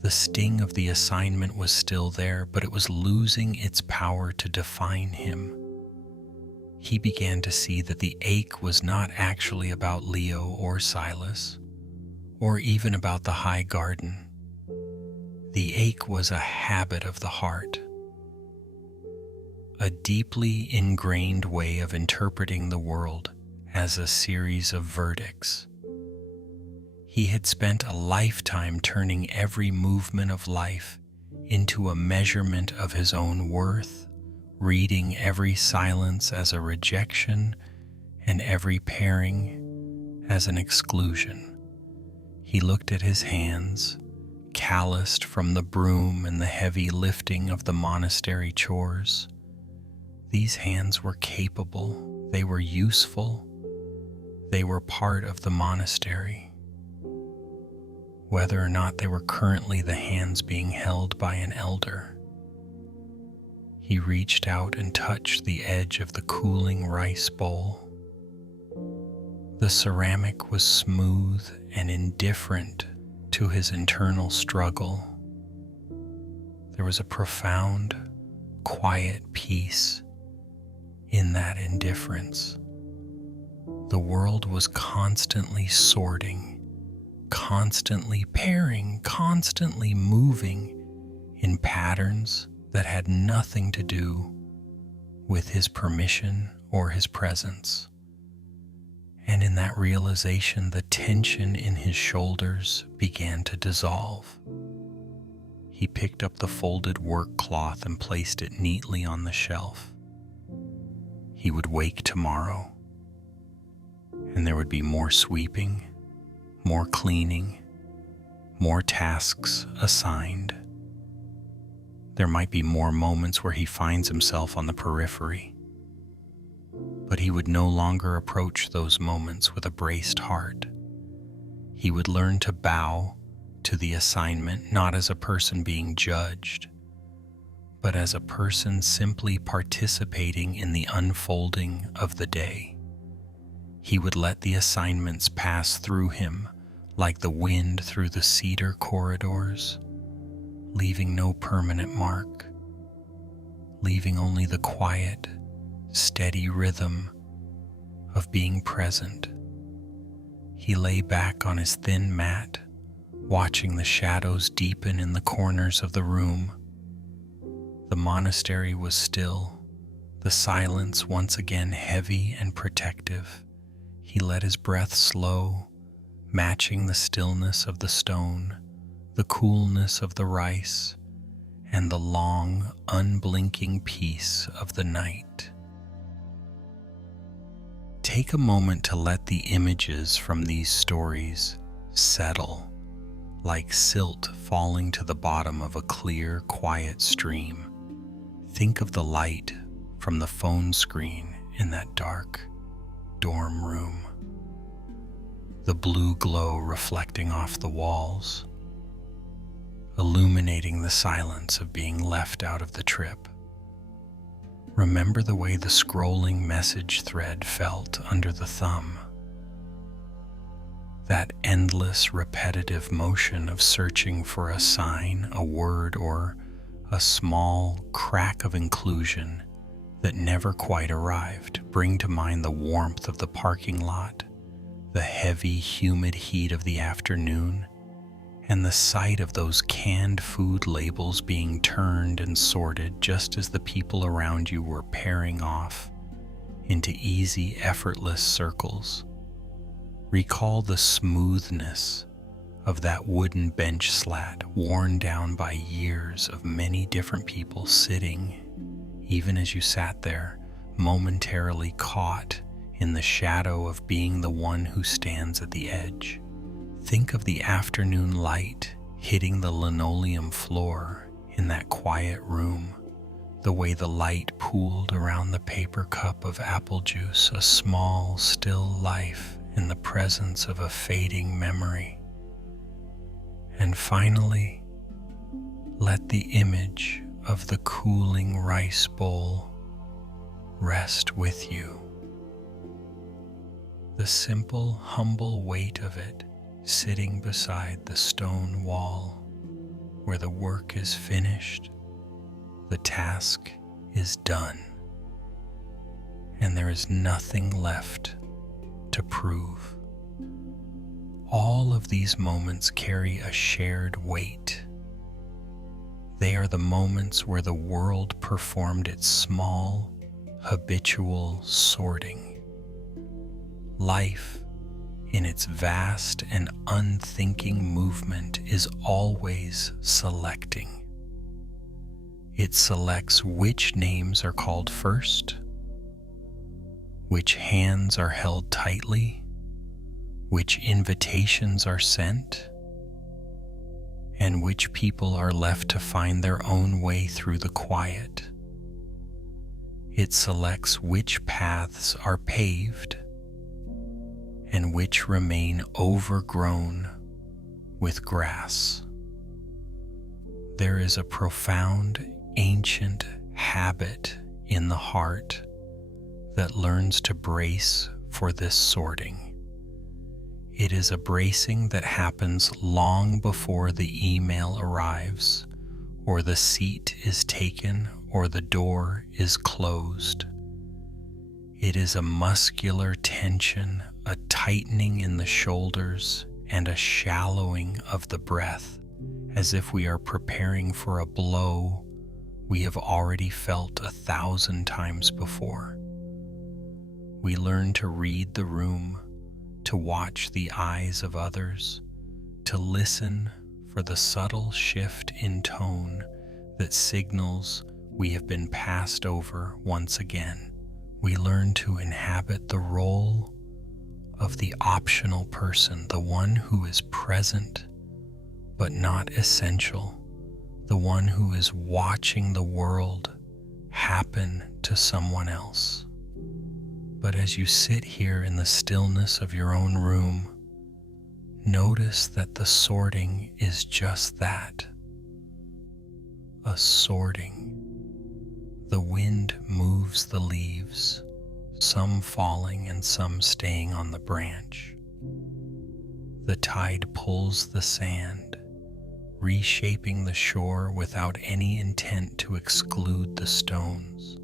The sting of the assignment was still there, but it was losing its power to define him. He began to see that the ache was not actually about Leo or Silas, or even about the high garden. The ache was a habit of the heart, a deeply ingrained way of interpreting the world as a series of verdicts. He had spent a lifetime turning every movement of life into a measurement of his own worth, reading every silence as a rejection and every pairing as an exclusion. He looked at his hands, calloused from the broom and the heavy lifting of the monastery chores. These hands were capable, they were useful, they were part of the monastery. Whether or not they were currently the hands being held by an elder. He reached out and touched the edge of the cooling rice bowl. The ceramic was smooth and indifferent to his internal struggle. There was a profound, quiet peace in that indifference. The world was constantly sorting, constantly pairing, constantly moving in patterns that had nothing to do with his permission or his presence. And in that realization, the tension in his shoulders began to dissolve. He picked up the folded work cloth and placed it neatly on the shelf. He would wake tomorrow, and there would be more sweeping, more cleaning, more tasks assigned. There might be more moments where he finds himself on the periphery, but he would no longer approach those moments with a braced heart. He would learn to bow to the assignment not as a person being judged, but as a person simply participating in the unfolding of the day. He would let the assignments pass through him like the wind through the cedar corridors, leaving no permanent mark, leaving only the quiet, steady rhythm of being present. He lay back on his thin mat, watching the shadows deepen in the corners of the room. The monastery was still, the silence once again heavy and protective. He let his breath slow, matching the stillness of the stone, the coolness of the rice, and the long, unblinking peace of the night. Take a moment to let the images from these stories settle, like silt falling to the bottom of a clear, quiet stream. Think of the light from the phone screen in that dark dorm room, the blue glow reflecting off the walls, illuminating the silence of being left out of the trip. Remember the way the scrolling message thread felt under the thumb. That endless, repetitive motion of searching for a sign, a word, or a small crack of inclusion that never quite arrived. Bring to mind the warmth of the parking lot, the heavy, humid heat of the afternoon, and the sight of those canned food labels being turned and sorted just as the people around you were pairing off into easy, effortless circles. Recall the smoothness of that wooden bench slat worn down by years of many different people sitting, even as you sat there, momentarily caught in the shadow of being the one who stands at the edge. Think of the afternoon light hitting the linoleum floor in that quiet room, the way the light pooled around the paper cup of apple juice, a small, still life in the presence of a fading memory. And finally, let the image of the cooling rice bowl rest with you. The simple, humble weight of it sitting beside the stone wall where the work is finished, the task is done, and there is nothing left to prove. All of these moments carry a shared weight. They are the moments where the world performed its small, habitual sorting. Life, in its vast and unthinking movement, is always selecting. It selects which names are called first, which hands are held tightly, which invitations are sent, and which people are left to find their own way through the quiet. It selects which paths are paved and which remain overgrown with grass. There is a profound, ancient habit in the heart that learns to brace for this sorting. It is a bracing that happens long before the email arrives, or the seat is taken, or the door is closed. It is a muscular tension, a tightening in the shoulders, and a shallowing of the breath, as if we are preparing for a blow we have already felt 1,000 times before. We learn to read the room, to watch the eyes of others, to listen for the subtle shift in tone that signals we have been passed over once again. We learn to inhabit the role of the optional person, the one who is present but not essential, the one who is watching the world happen to someone else. But as you sit here in the stillness of your own room, notice that the sorting is just that, a sorting. The wind moves the leaves, some falling and some staying on the branch. The tide pulls the sand, reshaping the shore without any intent to exclude the stones.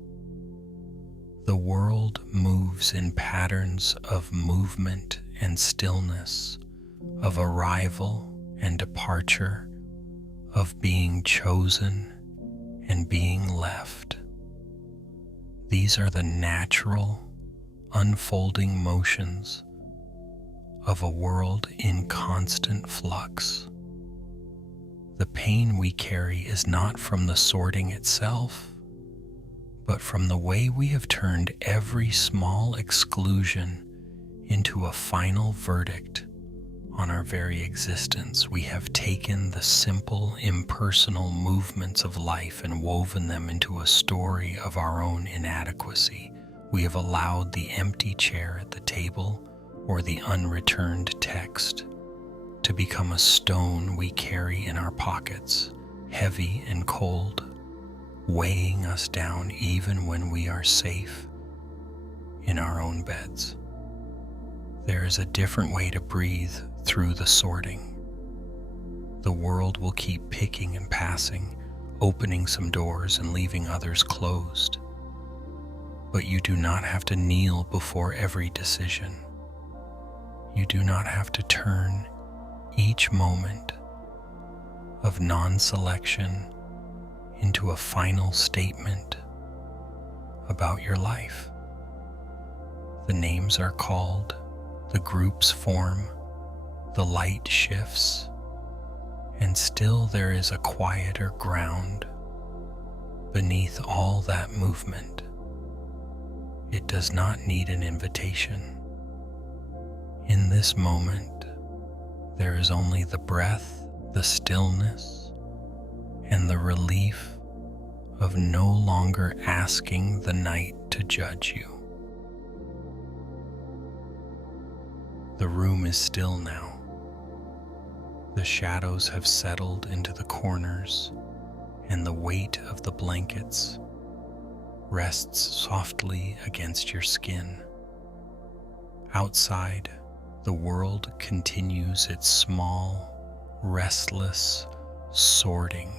The world moves in patterns of movement and stillness, of arrival and departure, of being chosen and being left. These are the natural, unfolding motions of a world in constant flux. The pain we carry is not from the sorting itself, but from the way we have turned every small exclusion into a final verdict on our very existence. We have taken the simple, impersonal movements of life and woven them into a story of our own inadequacy. We have allowed the empty chair at the table or the unreturned text to become a stone we carry in our pockets, heavy and cold, weighing us down even when we are safe in our own beds. There is a different way to breathe through the sorting. The world will keep picking and passing, opening some doors and leaving others closed. But you do not have to kneel before every decision. You do not have to turn each moment of non-selection into a final statement about your life. The names are called, the groups form, the light shifts, and still there is a quieter ground beneath all that movement. It does not need an invitation. In this moment, there is only the breath, the stillness, and the relief of no longer asking the night to judge you. The room is still now. The shadows have settled into the corners, and the weight of the blankets rests softly against your skin. Outside, the world continues its small, restless sorting.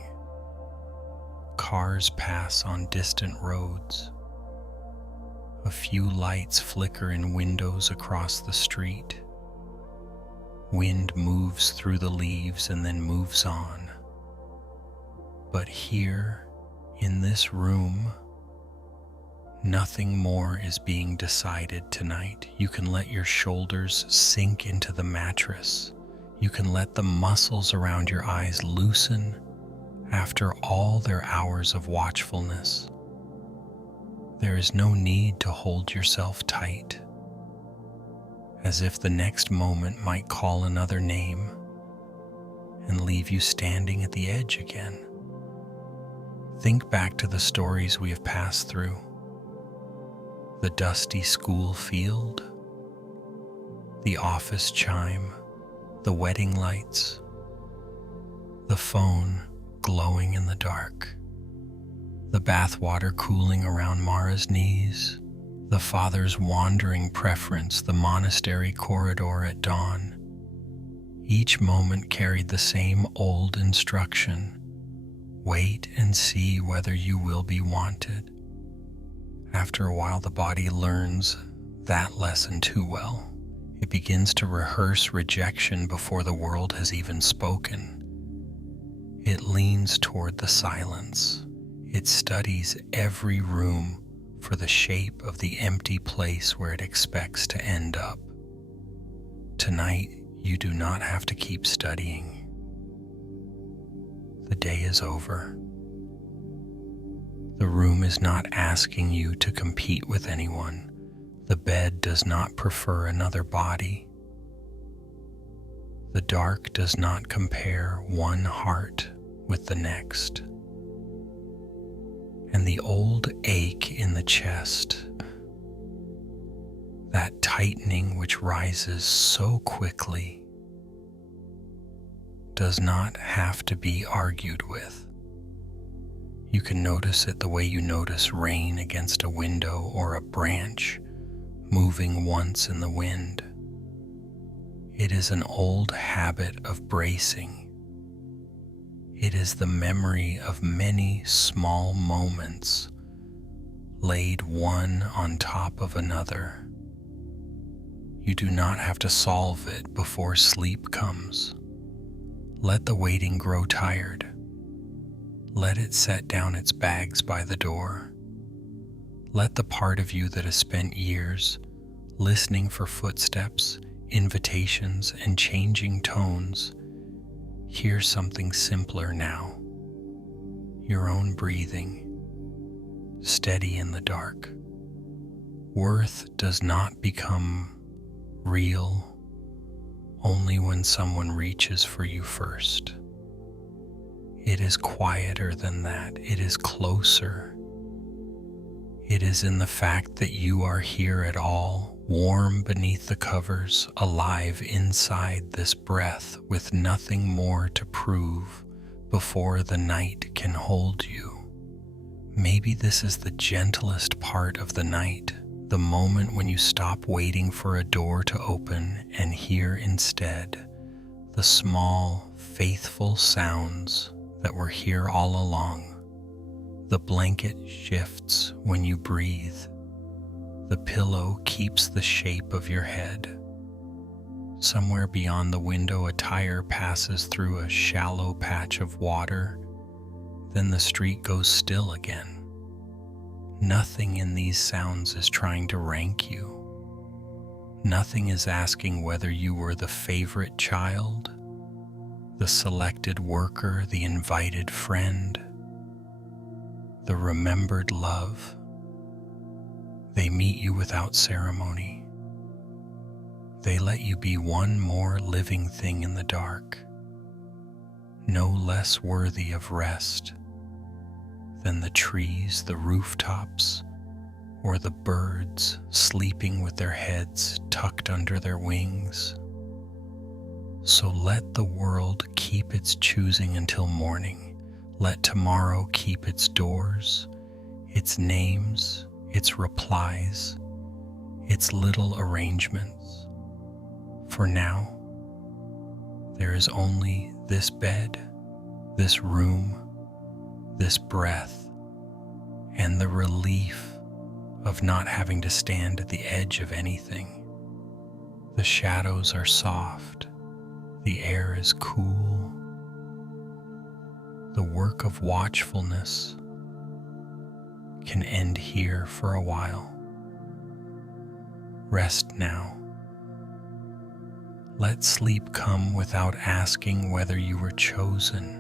Cars pass on distant roads. A few lights flicker in windows across the street. Wind moves through the leaves and then moves on. But here, in this room, nothing more is being decided tonight. You can let your shoulders sink into the mattress. You can let the muscles around your eyes loosen after all their hours of watchfulness. There is no need to hold yourself tight, as if the next moment might call another name and leave you standing at the edge again. Think back to the stories we have passed through. The dusty school field, the office chime, the wedding lights, the phone glowing in the dark, The bathwater cooling around Mara's knees, the father's wandering preference, the monastery corridor at dawn. Each moment carried the same old instruction: wait and see whether you will be wanted. After a while, the body learns that lesson too well. It begins to rehearse rejection before the world has even spoken. It leans toward the silence. It studies every room for the shape of the empty place where it expects to end up. Tonight, you do not have to keep studying. The day is over. The room is not asking you to compete with anyone. The bed does not prefer another body. The dark does not compare one heart with the next. And the old ache in the chest, that tightening which rises so quickly, does not have to be argued with. You can notice it the way you notice rain against a window or a branch moving once in the wind. It is an old habit of bracing. It is the memory of many small moments laid one on top of another. You do not have to solve it before sleep comes. Let the waiting grow tired. Let it set down its bags by the door. Let the part of you that has spent years listening for footsteps, invitations, and changing tones hear something simpler now. Your own breathing, steady in the dark. Worth does not become real only when someone reaches for you first. It is quieter than that. It is closer. It is in the fact that you are here at all, warm beneath the covers, alive inside this breath with nothing more to prove before the night can hold you. Maybe this is the gentlest part of the night, the moment when you stop waiting for a door to open and hear instead the small, faithful sounds that were here all along. The blanket shifts when you breathe. The pillow keeps the shape of your head. Somewhere beyond the window, a tire passes through a shallow patch of water. Then the street goes still again. Nothing in these sounds is trying to rank you. Nothing is asking whether you were the favorite child, the selected worker, the invited friend, the remembered love. They meet you without ceremony. They let you be one more living thing in the dark, no less worthy of rest than the trees, the rooftops, or the birds sleeping with their heads tucked under their wings. So let the world keep its choosing until morning. Let tomorrow keep its doors, its names, its replies, its little arrangements. For now, there is only this bed, this room, this breath, and the relief of not having to stand at the edge of anything. The shadows are soft, the air is cool. The work of watchfulness can end here for a while. Rest now. Let sleep come without asking whether you were chosen.